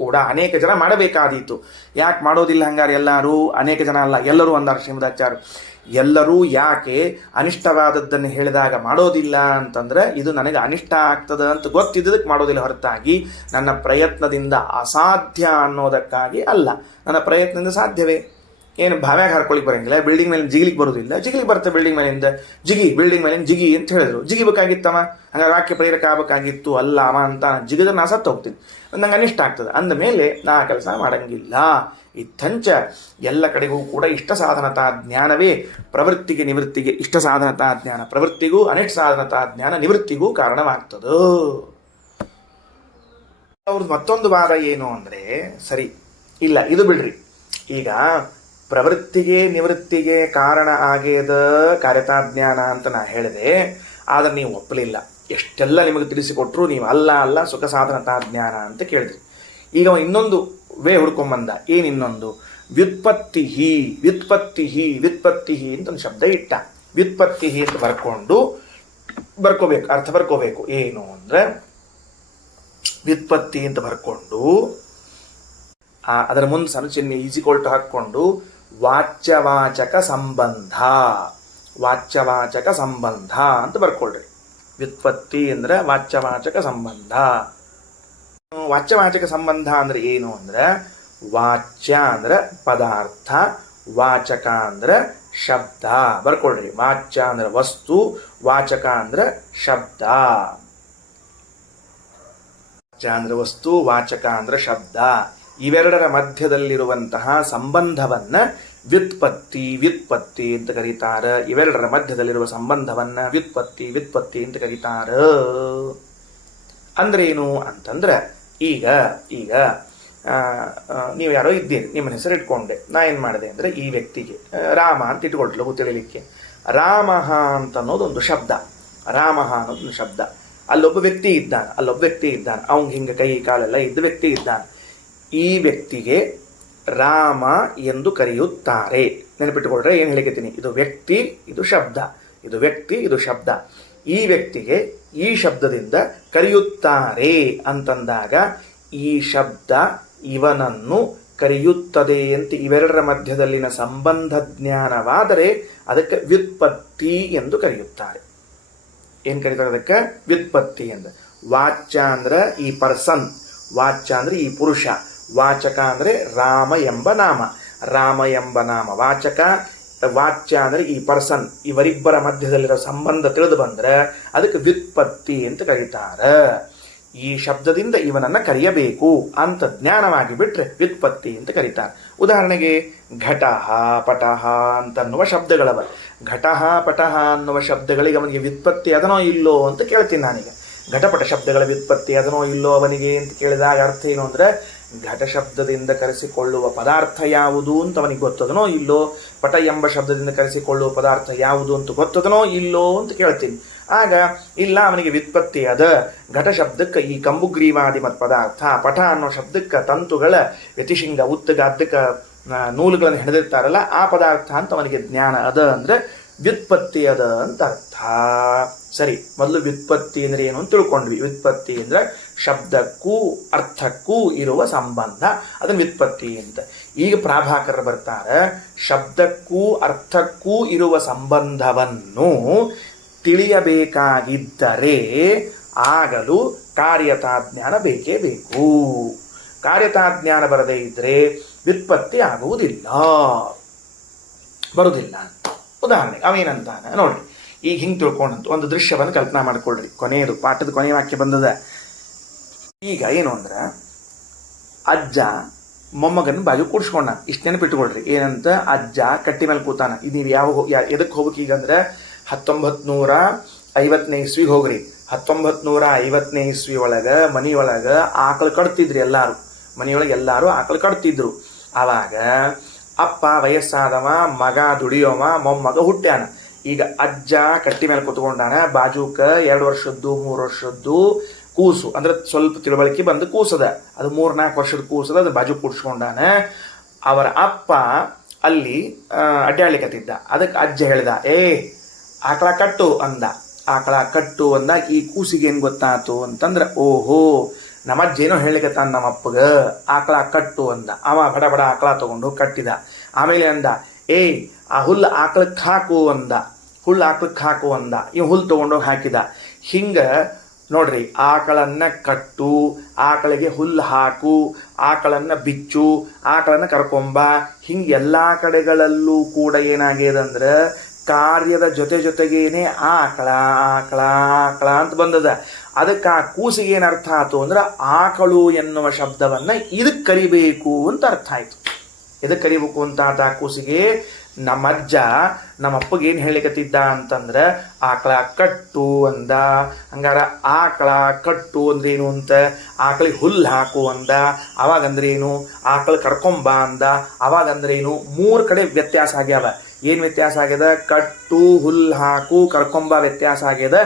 ಕೂಡ ಅನೇಕ ಜನ ಮಾಡಬೇಕಾದೀತು. ಯಾಕೆ ಮಾಡೋದಿಲ್ಲ ಹಂಗಾರೆ? ಎಲ್ಲರೂ, ಅನೇಕ ಜನ ಅಲ್ಲ ಎಲ್ಲರೂ ಅಂದಾರ ಶ್ರೀಮದಾಚಾರ್ಯ. ಎಲ್ಲರೂ ಯಾಕೆ ಅನಿಷ್ಟವಾದದ್ದನ್ನು ಹೇಳಿದಾಗ ಮಾಡೋದಿಲ್ಲ ಅಂತಂದ್ರೆ ಇದು ನನಗೆ ಅನಿಷ್ಟ ಆಗ್ತದೆ ಅಂತ ಗೊತ್ತಿದ್ದದಕ್ಕೆ ಮಾಡೋದಿಲ್ಲ ಹೊರತಾಗಿ ನನ್ನ ಪ್ರಯತ್ನದಿಂದ ಅಸಾಧ್ಯ ಅನ್ನೋದಕ್ಕಾಗಿ ಅಲ್ಲ. ನನ್ನ ಪ್ರಯತ್ನದಿಂದ ಸಾಧ್ಯವೇ. ಏನು ಭಾವ್ಯಾಗ ಹಾರ್ಕೊಳಿಕ್ ಬರಂಗಿಲ್ಲ, ಬಿಲ್ಡಿಂಗ್ ಮೇಲೆ ಜಿಗಿಲಿಕ್ಕೆ ಬರೋದಿಲ್ಲ, ಜಿಗಿಲಿಕ್ಕೆ ಬರುತ್ತೆ ಬಿಲ್ಡಿಂಗ್ ಮೇಲಿಂದ ಬಿಲ್ಡಿಂಗ್ ಮೇಲಿಂದ ಜಿಗಿ ಅಂತ ಹೇಳಿದ್ರು, ಜಿಗಿಬೇಕಾಗಿತ್ತವ, ಹಂಗೆ ವಾಕ್ಯ ಪ್ರೇರಕ ಆಗಬೇಕಾಗಿತ್ತು, ಅಲ್ಲ ಅವ ಅಂತ ಜಿಗಿದ್ರೆ ನಾ ಸತ್ತು ಹೋಗ್ತೀನಿ, ನಂಗೆ ಅನಿಷ್ಟ ಆಗ್ತದೆ, ಅಂದ ಮೇಲೆ ನಾ ಕೆಲಸ ಮಾಡಂಗಿಲ್ಲ. ಇತ್ತಂಚ ಎಲ್ಲ ಕಡೆಗೂ ಕೂಡ ಇಷ್ಟ ಸಾಧನತಾ ಜ್ಞಾನವೇ ಪ್ರವೃತ್ತಿಗೆ ನಿವೃತ್ತಿಗೆ, ಇಷ್ಟ ಸಾಧನತಾ ಜ್ಞಾನ ಪ್ರವೃತ್ತಿಗೂ, ಅನಿಷ್ಟ ಸಾಧನತಾ ಜ್ಞಾನ ನಿವೃತ್ತಿಗೂ ಕಾರಣವಾಗ್ತದ. ಅವ್ರದ್ದು ಮತ್ತೊಂದು ವಾದ ಏನು ಅಂದರೆ, ಸರಿ ಇಲ್ಲ ಇದು ಬಿಡ್ರಿ, ಈಗ ಪ್ರವೃತ್ತಿಗೆ ನಿವೃತ್ತಿಗೆ ಕಾರಣ ಆಗ್ಯದ ಕಾರ್ಯತಾಜ್ಞಾನ ಅಂತ ನಾ ಹೇಳಿದೆ, ಆದರೆ ನೀವು ಒಪ್ಪಲಿಲ್ಲ. ಎಷ್ಟೆಲ್ಲ ನಿಮಗೆ ತಿಳಿಸಿಕೊಟ್ರು ನೀವು ಅಲ್ಲ ಸುಖ ಸಾಧನತಾ ಜ್ಞಾನ ಅಂತ ಕೇಳಿದ್ರಿ. ಈಗ ಇನ್ನೊಂದು ವೇ ಹುಡ್ಕೊಂಬಂದ. ಏನಿನ್ನೊಂದು? ವ್ಯುತ್ಪತ್ತಿ ಅಂತ ಒಂದು ಶಬ್ದ ಇಟ್ಟ. ವ್ಯುತ್ಪತ್ತಿ ಅಂತ ಬರ್ಕೋಬೇಕು, ಅರ್ಥ ಬರ್ಕೋಬೇಕು. ಏನು ಅಂದ್ರೆ ವ್ಯುತ್ಪತ್ತಿ ಅಂತ ಬರ್ಕೊಂಡು ಅದರ ಮುಂದೆ ಸಣ್ಣ ಚಿಹ್ನೆ ಈಸಿಕೊಲ್ಟು ಹಾಕ್ಕೊಂಡು ವಾಚ್ಯವಾಚಕ ಸಂಬಂಧ ಅಂತ ಬರ್ಕೊಳ್ರಿ. ವ್ಯುತ್ಪತ್ತಿ ಅಂದ್ರೆ ವಾಚ್ಯವಾಚಕ ಸಂಬಂಧ. ವಾಚ್ಯವಾಚಕ ಸಂಬಂಧ ಅಂದ್ರೆ ಏನು ಅಂದ್ರೆ, ವಾಚ್ಯ ಅಂದ್ರೆ ಪದಾರ್ಥ, ವಾಚಕ ಅಂದ್ರೆ ಶಬ್ದ. ಬರ್ಕೊಳ್ರಿ. ವಾಚ್ಯ ಅಂದ್ರೆ ವಸ್ತು, ವಾಚಕ ಅಂದ್ರೆ ಶಬ್ದ. ವಾಚ್ಯ ಅಂದ್ರೆ ವಸ್ತು, ವಾಚಕ ಅಂದ್ರೆ ಶಬ್ದ. ಇವೆರಡರ ಮಧ್ಯದಲ್ಲಿರುವಂತಹ ಸಂಬಂಧವನ್ನ ವ್ಯುತ್ಪತ್ತಿ ಅಂತ ಕರೀತಾರೆ. ಇವೆರಡರ ಮಧ್ಯದಲ್ಲಿರುವ ಸಂಬಂಧವನ್ನ ವ್ಯುತ್ಪತ್ತಿ ಅಂತ ಕರೀತಾರೆ. ಅಂದ್ರೇನು ಅಂತಂದ್ರೆ, ಈಗ ನೀವು ಯಾರೋ ಇದ್ದೀರಿ, ನಿಮ್ಮನ ಹೆಸರು ಇಟ್ಕೊಂಡೆ. ನಾ ಏನು ಮಾಡಿದೆ ಅಂದರೆ, ಈ ವ್ಯಕ್ತಿಗೆ ರಾಮ ಅಂತ ಇಟ್ಕೊಳ್ಲು ತಿಳಿಲಿಕ್ಕೆ. ರಾಮ ಅಂತ ಅನ್ನೋದೊಂದು ಶಬ್ದ. ಅಲ್ಲೊಬ್ಬ ವ್ಯಕ್ತಿ ಇದ್ದಾನೆ, ಅವ್ನಿಗೆ ಹಿಂಗೆ ಕೈ ಕಾಲೆಲ್ಲ ಇದ್ದ ವ್ಯಕ್ತಿ ಇದ್ದಾನೆ. ಈ ವ್ಯಕ್ತಿಗೆ ರಾಮ ಎಂದು ಕರೆಯುತ್ತಾರೆ. ನೆನಪಿಟ್ಟುಕೊಂಡ್ರೆ ಏನು ಹೇಳಿಕತ್ತೀನಿ, ಇದು ವ್ಯಕ್ತಿ, ಇದು ಶಬ್ದ. ಈ ವ್ಯಕ್ತಿಗೆ ಈ ಶಬ್ದದಿಂದ ಕರೆಯುತ್ತಾರೆ ಅಂತಂದಾಗ, ಈ ಶಬ್ದ ಇವನನ್ನು ಕರೆಯುತ್ತದೆ ಅಂತ ಇವೆರಡರ ಮಧ್ಯದಲ್ಲಿನ ಸಂಬಂಧ ಜ್ಞಾನವಾದರೆ ಅದಕ್ಕೆ ವ್ಯುತ್ಪತ್ತಿ ಎಂದು ಕರೆಯುತ್ತಾರೆ. ಏನು ಕರೀತಾರೆ ಅದಕ್ಕೆ? ವ್ಯುತ್ಪತ್ತಿ ಎಂದು. ವಾಚ್ಯ ಅಂದ್ರೆ ಈ ಪರ್ಸನ್, ವಾಚ್ಯ ಅಂದ್ರೆ ಈ ಪುರುಷ, ವಾಚಕ ಅಂದ್ರೆ ರಾಮ ಎಂಬ ನಾಮ. ವಾಚ್ಯ ಅಂದ್ರೆ ಈ ಪರ್ಸನ್, ಇವರಿಬ್ಬರ ಮಧ್ಯದಲ್ಲಿರೋ ಸಂಬಂಧ ತಿಳಿದು ಬಂದ್ರೆ ಅದಕ್ಕೆ ವ್ಯುತ್ಪತ್ತಿ ಅಂತ ಕರೀತಾರೆ. ಈ ಶಬ್ದದಿಂದ ಇವನನ್ನ ಕರೆಯಬೇಕು ಅಂತ ಜ್ಞಾನವಾಗಿ ಬಿಟ್ರೆ ವ್ಯುತ್ಪತ್ತಿ ಅಂತ ಕರೀತಾರೆ. ಉದಾಹರಣೆಗೆ ಘಟಃ ಪಟಃ ಅಂತನ್ನುವ ಶಬ್ದಗಳವ. ಘಟಃ ಪಟಃ ಅನ್ನುವ ಶಬ್ದಗಳಿಗೆ ಅವನಿಗೆ ವ್ಯುತ್ಪತ್ತಿ ಅದನೋ ಇಲ್ಲೋ ಅಂತ ಕೇಳ್ತೀನಿ ನಾನೀಗ. ಘಟಪಟ ಶಬ್ದಗಳ ವ್ಯುತ್ಪತ್ತಿ ಅದನೋ ಇಲ್ಲೋ ಅವನಿಗೆ ಅಂತ ಕೇಳಿದಾಗ ಅರ್ಥ ಏನು ಅಂದ್ರೆ, ಘಟ ಶಬ್ದದಿಂದ ಕರೆಸಿಕೊಳ್ಳುವ ಪದಾರ್ಥ ಯಾವುದು ಅಂತ ಅವನಿಗೆ ಗೊತ್ತದನೋ ಇಲ್ಲೋ, ಪಟ ಎಂಬ ಶಬ್ದದಿಂದ ಕರೆಸಿಕೊಳ್ಳುವ ಪದಾರ್ಥ ಯಾವುದು ಅಂತ ಗೊತ್ತದನೋ ಇಲ್ಲೋ ಅಂತ ಕೇಳ್ತೀನಿ. ಆಗ ಇಲ್ಲ, ಅವನಿಗೆ ವ್ಯುತ್ಪತ್ತಿ ಅದ. ಘಟ ಶಬ್ದಕ್ಕೆ ಈ ಕಂಬುಗ್ರೀವಾದಿ ಮತ್ ಪದಾರ್ಥ, ಪಟ ಅನ್ನೋ ಶಬ್ದಕ್ಕೆ ತಂತುಗಳ ವ್ಯತಿಶಿಂಗ ಉತ್ತಗಾದ್ದಕ್ಕ ನೂಲುಗಳನ್ನು ಹಿಡಿದಿರ್ತಾರಲ್ಲ ಆ ಪದಾರ್ಥ ಅಂತ ಅವನಿಗೆ ಜ್ಞಾನ ಅದ ಅಂದ್ರೆ ವ್ಯುತ್ಪತ್ತಿ ಅದ ಅಂತ ಅರ್ಥ. ಸರಿ, ಮೊದಲು ವ್ಯುತ್ಪತ್ತಿ ಅಂದ್ರೆ ಏನು ಅಂತ ತಿಳ್ಕೊಂಡ್ವಿ. ವ್ಯುತ್ಪತ್ತಿ ಅಂದ್ರೆ ಶಬ್ದಕ್ಕೂ ಅರ್ಥಕ್ಕೂ ಇರುವ ಸಂಬಂಧ, ಅದನ್ನು ವ್ಯುತ್ಪತ್ತಿ ಅಂತ. ಈಗ ಪ್ರಾಭಾಕರರು ಬರ್ತಾರೆ, ಶಬ್ದಕ್ಕೂ ಅರ್ಥಕ್ಕೂ ಇರುವ ಸಂಬಂಧವನ್ನು ತಿಳಿಯಬೇಕಾಗಿದ್ದರೆ ಆಗಲು ಕಾರ್ಯತಾಜ್ಞಾನ ಬೇಕೇ ಬೇಕು. ಕಾರ್ಯತಾಜ್ಞಾನ ಬರದೇ ಇದ್ರೆ ವ್ಯುತ್ಪತ್ತಿ ಬರುವುದಿಲ್ಲ. ಉದಾಹರಣೆ ಅವೇನಂತಾನೆ ನೋಡ್ರಿ. ಈಗ ಹಿಂಗೆ ತಿಳ್ಕೊಂಡಂತ ಒಂದು ದೃಶ್ಯವನ್ನು ಕಲ್ಪನಾ ಮಾಡ್ಕೊಳ್ರಿ. ಕೊನೆಯದು ಪಾಠದ ಕೊನೆಯ ವಾಕ್ಯ ಬಂದದ. ಈಗ ಏನು ಅಂದ್ರೆ, ಅಜ್ಜ ಮೊಮ್ಮಗನ ಬಾಜು ಕೂಡ್ಸ್ಕೊಂಡ. ಇಷ್ಟು ನೆನಪಿಟ್ಕೊಳ್ರಿ. ಏನಂತ? ಅಜ್ಜ ಕಟ್ಟಿ ಮೇಲೆ ಕೂತಾನ. ಇದು ನೀವು ಎದಕ್ಕೆ ಹೋಗ್ಬೇಕು ಈಗ ಅಂದ್ರೆ 1950ನೇ ಇಸ್ವಿಗೆ ಹೋಗ್ರಿ. 1950ನೇ ಇಸ್ವಿ ಒಳಗೆ ಮನೆಯೊಳಗೆ ಆಕಳು ಕಟ್ತಿದ್ರಿ ಎಲ್ಲಾರು. ಮನೆಯೊಳಗೆ ಎಲ್ಲಾರು ಆಕಳು ಕಟ್ತಿದ್ರು. ಆವಾಗ ಅಪ್ಪ ವಯಸ್ಸಾದವ, ಮಗ ದುಡಿಯೋವ, ಮೊಮ್ಮಗ ಹುಟ್ಟ್ಯಾನ. ಈಗ ಅಜ್ಜ ಕಟ್ಟಿ ಮೇಲೆ ಕುತ್ಕೊಂಡಾನ. ಬಾಜೂಕ 2 ವರ್ಷದ್ದು 3 ವರ್ಷದ್ದು ಕೂಸು, ಅಂದ್ರೆ ಸ್ವಲ್ಪ ತಿಳುವಳಿಕೆ ಬಂದು ಕೂಸದ, ಅದು 3-4 ವರ್ಷದ ಕೂಸದ, ಅದು ಬಾಜು ಕೂಡ್ಸ್ಕೊಂಡಾನ. ಅವರ ಅಪ್ಪ ಅಲ್ಲಿ ಅಡ್ಡಾಡ್ಲಿಕತ್ತಿದ್ದ. ಅದಕ್ಕೆ ಅಜ್ಜ ಹೇಳ್ದ, ಆಕಳ ಕಟ್ಟು ಅಂದ. ಈ ಕೂಸಿಗೆ ಏನ್ ಗೊತ್ತಾತು ಅಂತಂದ್ರೆ, ಓಹೋ ನಮ್ಮಜ್ಜೇನೋ ಹೇಳಿಕತ್ತಾನ ನಮ್ಮಪ್ಪಗ, ಆಕಳ ಕಟ್ಟು ಅಂದ. ಅವ ಬಡ ಆಕಳ ತಗೊಂಡು ಕಟ್ಟಿದ. ಆಮೇಲೆ ಅಂದ, ಆ ಹುಲ್ಲು ಆಕಳಕ್ಕೆ ಹಾಕು ಅಂದ. ಇವ್ ಹುಲ್ಲು ತಗೊಂಡೋಗಿ ಹಾಕಿದ. ಹಿಂಗ ನೋಡ್ರಿ, ಆಕಳನ್ನ ಕಟ್ಟು, ಆಕಳಿಗೆ ಹುಲ್ಲು ಹಾಕು, ಆಕಳನ್ನ ಬಿಚ್ಚು, ಆಕಳನ್ನ ಕರ್ಕೊಂಬ, ಹಿಂಗೆ ಎಲ್ಲ ಕಡೆಗಳಲ್ಲೂ ಕೂಡ ಏನಾಗ್ಯದಂದ್ರೆ ಕಾರ್ಯದ ಜೊತೆಗೇನೆ ಆಕಳ ಆಕಳ ಆಕಳ ಅಂತ ಬಂದದ. ಅದಕ್ಕೆ ಆ ಕೂಸಿಗೆ ಏನು ಅರ್ಥ ಆಯ್ತು ಅಂದ್ರೆ ಆಕಳು ಎನ್ನುವ ಶಬ್ದವನ್ನ ಇದಕ್ಕೆ ಕರಿಬೇಕು ಅಂತ ಅರ್ಥ ಆಯ್ತು. ಇದಕ್ಕೆ ಕರಿಬೇಕು ಅಂತ ಆ ಕೂಸಿಗೆ ನಮ್ಮ ಅಜ್ಜ ನಮ್ಮ ಅಪ್ಪಗೆ ಏನು ಹೇಳಿಕತ್ತಿದ್ದ ಅಂತಂದ್ರೆ ಆಕಳ ಕಟ್ಟು ಅಂದ. ಹಂಗಾರ ಆಕಳ ಕಟ್ಟು ಅಂದ್ರೇನು ಅಂತ, ಆಕಳಿಗೆ ಹುಲ್ಲು ಹಾಕು ಅಂದ, ಅವಾಗಂದ್ರೇನು, ಆಕಳ ಕರ್ಕೊಂಬ ಅಂದ, ಅವಾಗಂದ್ರೇನು. 3 ಕಡೆ ವ್ಯತ್ಯಾಸ ಆಗ್ಯಾವ. ಏನು ವ್ಯತ್ಯಾಸ ಆಗ್ಯದ? ಕಟ್ಟು, ಹುಲ್ಲು ಹಾಕು, ಕರ್ಕೊಂಬ ವ್ಯತ್ಯಾಸ ಆಗ್ಯದ.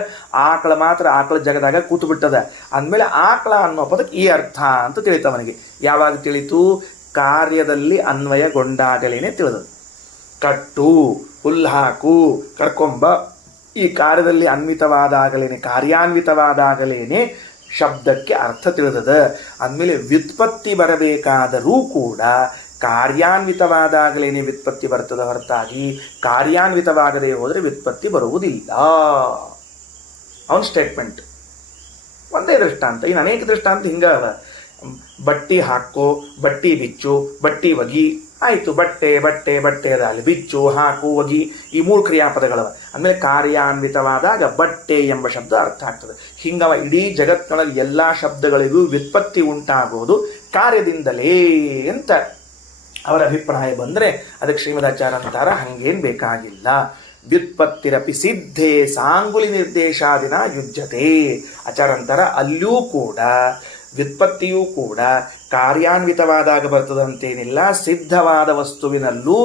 ಆಕಳ ಮಾತ್ರ ಆಕಳ ಜಗದಾಗ ಕೂತು ಬಿಟ್ಟದ. ಅಂದಮೇಲೆ ಆಕಳ ಅನ್ನೋ ಪದಕ್ಕೆ ಈ ಅರ್ಥ ಅಂತ ತಿಳಿತವನಿಗೆ. ಯಾವಾಗ ತಿಳಿತು? ಕಾರ್ಯದಲ್ಲಿ ಅನ್ವಯಗೊಂಡಾಗಲೇನೆ ತಿಳಿದದು. ಕಟ್ಟು, ಹುಲ್ಲು ಹಾಕು, ಕರ್ಕೊಂಬ ಈ ಕಾರ್ಯದಲ್ಲಿ ಅನ್ವಿತವಾದಾಗಲೇನೆ, ಕಾರ್ಯಾನ್ವಿತವಾದಾಗಲೇನೆ ಶಬ್ದಕ್ಕೆ ಅರ್ಥ ತಿಳಿದದ. ಅಂದಮೇಲೆ ವ್ಯುತ್ಪತ್ತಿ ಬರಬೇಕಾದರೂ ಕೂಡ ಕಾರ್ಯಾನ್ವಿತವಾದಾಗಲೇನೆ ವ್ಯುತ್ಪತ್ತಿ ಬರ್ತದ ಹೊರತಾಗಿ ಕಾರ್ಯಾನ್ವಿತವಾಗದೇ ಹೋದರೆ ವ್ಯುತ್ಪತ್ತಿ ಬರುವುದಿಲ್ಲ. ಅವನ ಸ್ಟೇಟ್ಮೆಂಟ್ ಒಂದೇ ದೃಷ್ಟಾಂತ. ಇನ್ನು ಅನೇಕ ದೃಷ್ಟಾಂತ ಹಿಂಗವ. ಬಟ್ಟಿ ಹಾಕೋ, ಬಟ್ಟಿ ಬಿಚ್ಚು, ಬಟ್ಟಿ ಒಗಿ, ಆಯಿತು. ಬಟ್ಟೆ ಬಟ್ಟೆ ಬಟ್ಟೆ ಅದಾಗಲಿ, ಬಿಚ್ಚು, ಹಾಕು, ಒಗಿ, ಈ 3 ಕ್ರಿಯಾಪದಗಳವ. ಅಂದಮೇಲೆ ಕಾರ್ಯಾನ್ವಿತವಾದಾಗ ಬಟ್ಟೆ ಎಂಬ ಶಬ್ದ ಅರ್ಥ ಆಗ್ತದೆ. ಹಿಂಗವ ಇಡೀ ಜಗತ್ತಿನಲ್ಲಿ ಎಲ್ಲ ಶಬ್ದಗಳಿಗೂ ವ್ಯುತ್ಪತ್ತಿ ಉಂಟಾಗೋದು ಕಾರ್ಯದಿಂದಲೇ ಅಂತ ಅವರ ಅಭಿಪ್ರಾಯ ಬಂದರೆ ಅದಕ್ಕೆ ಶ್ರೀಮದಾಚಾರ್ಯ ಅಂತಾರ ಹಂಗೇನು ಬೇಕಾಗಿಲ್ಲ. ವ್ಯುತ್ಪತ್ತಿರಪಿ ಸಿದ್ಧೇ ಸಾಂಗುಲಿ ನಿರ್ದೇಶಾದಿನ ಯುಜ್ಯತೆ. ಆಚಾರ್ಯ ಅಂತಾರ ಅಲ್ಲಿಯೂ ಕೂಡ ವ್ಯುತ್ಪತ್ತಿಯೂ ಕೂಡ ಕಾರ್ಯಾನ್ವಿತವಾದಾಗ ಬರ್ತದಂತೇನಿಲ್ಲ. ಸಿದ್ಧವಾದ ವಸ್ತುವಿನಲ್ಲೂ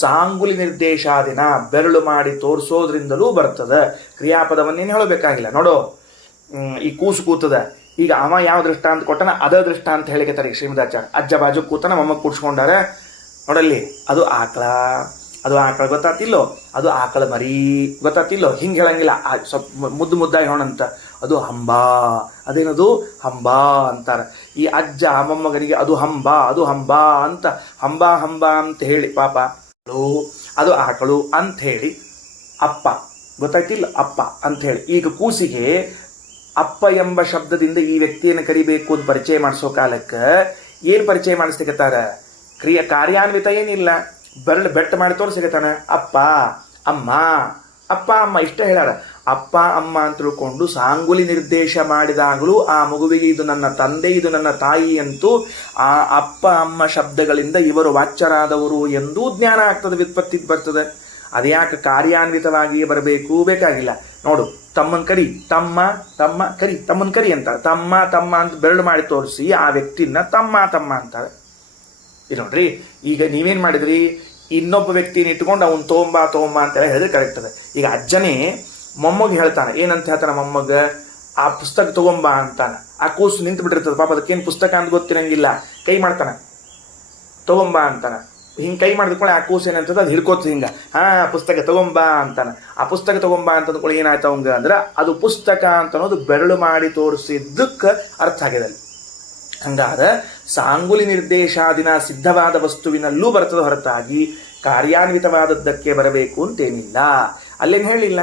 ಸಾಂಗುಲಿ ನಿರ್ದೇಶಾದಿನ ಬೆರಳು ಮಾಡಿ ತೋರಿಸೋದ್ರಿಂದಲೂ ಬರ್ತದೆ. ಕ್ರಿಯಾಪದವನ್ನೇನು ಹೇಳಬೇಕಾಗಿಲ್ಲ. ನೋಡೋ, ಈ ಕೂಸು ಕೂತದ, ಈಗ ಅವ ಯಾವ ದೃಷ್ಟಾಂತ ಕೊಟ್ಟನ ಅದ ದೃಷ್ಟಾಂತ ಹೇಳಿಕತ್ತಾರೆ ಶ್ರೀಮದಾಚಾರ್ಯ. ಅಜ್ಜ ಬಾಜು ಕೂತನ, ಮೊಮ್ಮಗ ಕೂಡ್ಸ್ಕೊಂಡಾರ. ನೋಡಲ್ಲಿ, ಅದು ಆಕಳ, ಅದು ಆಕಳ ಗೊತ್ತಾತಿಲ್ಲೋ, ಅದು ಆಕಳ ಮರಿ ಗೊತ್ತಾತಿಲ್ಲೋ, ಹಿಂಗೆ ಹೇಳಂಗಿಲ್ಲ. ಸ್ವಲ್ಪ ಮುದ್ದು ಮುದ್ದಾಗಿ ಹೇಳೋಣಂತ, ಅದು ಹಂಬ, ಅದೇನದು ಹಂಬ ಅಂತಾರೆ. ಈ ಅಜ್ಜ ಮೊಮ್ಮಗನಿಗೆ ಅದು ಹಂಬ, ಅದು ಹಂಬ ಅಂತ ಹಂಬ ಹಂಬ ಅಂತ ಹೇಳಿ ಪಾಪ ಅದು ಆಕಳು ಅಂತ ಹೇಳಿ ಅಪ್ಪ ಗೊತ್ತಾಯ್ತಿಲ್ಲ, ಅಪ್ಪ ಅಂತ ಹೇಳಿ. ಈಗ ಕೂಸಿಗೆ ಅಪ್ಪ ಎಂಬ ಶಬ್ದದಿಂದ ಈ ವ್ಯಕ್ತಿಯನ್ನು ಕರಿಬೇಕು ಅಂತ ಪರಿಚಯ ಮಾಡಿಸೋ ಕಾಲಕ್ಕೆ ಏನು ಪರಿಚಯ ಮಾಡಿಸ್ಲಿಕ್ಕತ್ತಾರ? ಕಾರ್ಯಾನ್ವಿತ ಏನಿಲ್ಲ, ಬೆಟ್ಟ ಮಾಡಿ ತೋರಿಸಿಕತ್ತಾನ. ಅಪ್ಪ ಅಮ್ಮ, ಅಪ್ಪ ಅಮ್ಮ ಇಷ್ಟ ಹೇಳ್ಯಾರ. ಅಪ್ಪ ಅಮ್ಮ ಅಂತ ತಿಳ್ಕೊಂಡು ಸಾಂಗುಲಿ ನಿರ್ದೇಶ ಮಾಡಿದಾಗಲೂ ಆ ಮಗುವಿಗೆ ಇದು ನನ್ನ ತಂದೆ, ಇದು ನನ್ನ ತಾಯಿ ಅಂತೂ ಆ ಅಪ್ಪ ಅಮ್ಮ ಶಬ್ದಗಳಿಂದ ಇವರು ವಾಚ್ಯರಾದವರು ಎಂದೂ ಜ್ಞಾನ ಆಗ್ತದೆ, ವ್ಯುತ್ಪತ್ತಿ ಬರ್ತದೆ. ಅದ್ಯಾಕೆ ಕಾರ್ಯಾನ್ವಿತವಾಗಿಯೇ ಬರಬೇಕು? ಬೇಕಾಗಿಲ್ಲ. ನೋಡು, ತಮ್ಮನ್ ಕರಿ, ತಮ್ಮ ತಮ್ಮ ಕರಿ, ತಮ್ಮನ್ ಕರಿ ಅಂತಾರೆ. ತಮ್ಮ ತಮ್ಮ ಅಂತ ಬೆರಳು ಮಾಡಿ ತೋರಿಸಿ ಆ ವ್ಯಕ್ತಿನ ತಮ್ಮ ತಮ್ಮ ಅಂತಾರೆ. ಇದು ನೋಡ್ರಿ, ಈಗ ನೀವೇನು ಮಾಡಿದ್ರಿ? ಇನ್ನೊಬ್ಬ ವ್ಯಕ್ತಿನ ಇಟ್ಕೊಂಡು ಅವ್ನು ತಗೊಂಬ ಅಂತ ಹೇಳಿದ್ರೆ ಕರೆಕ್ಟ್ ಅದ. ಈಗ ಅಜ್ಜನೇ ಮೊಮ್ಮಗ ಹೇಳ್ತಾನೆ, ಏನಂತ ಹೇಳ್ತಾನೆ ಮೊಮ್ಮಗ? ಆ ಪುಸ್ತಕ ತಗೊಂಬ ಅಂತಾನೆ. ಆ ಕೂಸು ನಿಂತು ಬಿಟ್ಟಿರ್ತದೆ ಪಾಪ, ಅದಕ್ಕೇನು ಪುಸ್ತಕ ಅಂತ ಗೊತ್ತಿರಂಗಿಲ್ಲ. ಕೈ ಮಾಡ್ತಾನೆ, ತಗೊಂಬ ಅಂತಾನೆ. ಹಿಂಗೆ ಕೈ ಮಾಡಿದ್ಕೊಳ್ಳಿ ಆ ಕೂಸು ಏನಂತದ ಅದು ಹಿಡ್ಕೋತ ಹಿಂಗ, ಪುಸ್ತಕ ತಗೊಂಬ ಅಂತಾನೆ. ಆ ಪುಸ್ತಕ ತಗೊಂಬ ಅಂತಂದ್ಕೊಳ್ಳಿ ಏನಾಯ್ತು ಅವಂಗ ಅಂದ್ರೆ ಅದು ಪುಸ್ತಕ ಅಂತ ಅನ್ನೋದು ಬೆರಳು ಮಾಡಿ ತೋರಿಸಿದ್ದಕ್ಕೆ ಅರ್ಥ ಆಗಿದೆ ಅಲ್ಲಿ. ಹಂಗಾದ್ರೆ ಸಾಂಗುಲಿ ನಿರ್ದೇಶಾದಿನ ಸಿದ್ಧವಾದ ವಸ್ತುವಿನಲ್ಲೂ ಬರ್ತದೆ ಹೊರತಾಗಿ ಕಾರ್ಯಾನ್ವಿತವಾದದ್ದಕ್ಕೆ ಬರಬೇಕು ಅಂತೇನಿಲ್ಲ. ಅಲ್ಲೇನಿಲ್ಲ.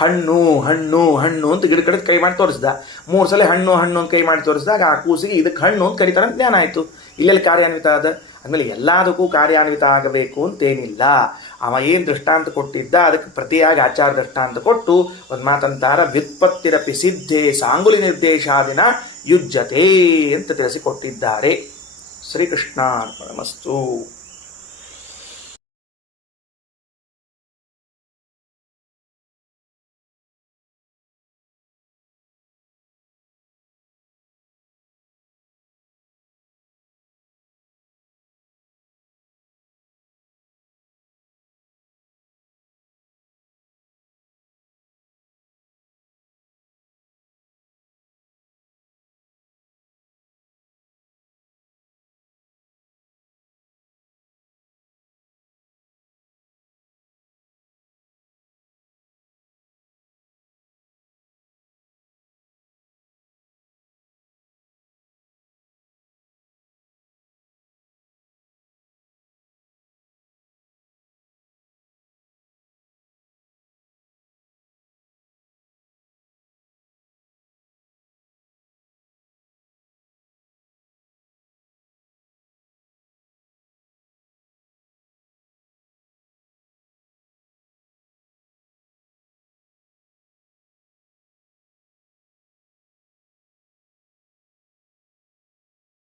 ಹಣ್ಣು ಹಣ್ಣು ಹಣ್ಣು ಅಂತ ಗಿಡ ಕಡೆ ಕೈ ಮಾಡಿ ತೋರಿಸ್ದ. 3 ಸಲ ಹಣ್ಣು ಹಣ್ಣು ಅಂತ ಕೈ ಮಾಡಿ ತೋರಿಸಿದಾಗ ಆ ಕೂಸಿಗೆ ಇದಕ್ಕೆ ಹಣ್ಣು ಅಂತ ಕರೀತಾರೆ ಅಂತ ಜ್ಞಾನ ಆಯಿತು. ಇಲ್ಲೆಲ್ಲಿ ಕಾರ್ಯಾನ್ವಿತ ಆದ? ಆಮೇಲೆ ಎಲ್ಲದಕ್ಕೂ ಕಾರ್ಯಾನ್ವಿತ ಆಗಬೇಕು ಅಂತೇನಿಲ್ಲ. ಅವ ಏನು ದೃಷ್ಟಾಂತ ಕೊಟ್ಟಿದ್ದ ಅದಕ್ಕೆ ಪ್ರತಿಯಾಗಿ ಆಚಾರ ದೃಷ್ಟಾಂತ ಕೊಟ್ಟು ಒಂದು ಮಾತಂತಾರ, ವ್ಯುತ್ಪತ್ತಿರಪಿ ಸಿದ್ಧೇ ಸಾಂಗುಲಿ ನಿರ್ದೇಶಾದಿನ ಯುಜ್ಯತೆ ಅಂತ ತಿಳಿಸಿಕೊಟ್ಟಿದ್ದಾರೆ. ಶ್ರೀಕೃಷ್ಣಾರ್ಪಣಮಸ್ತು.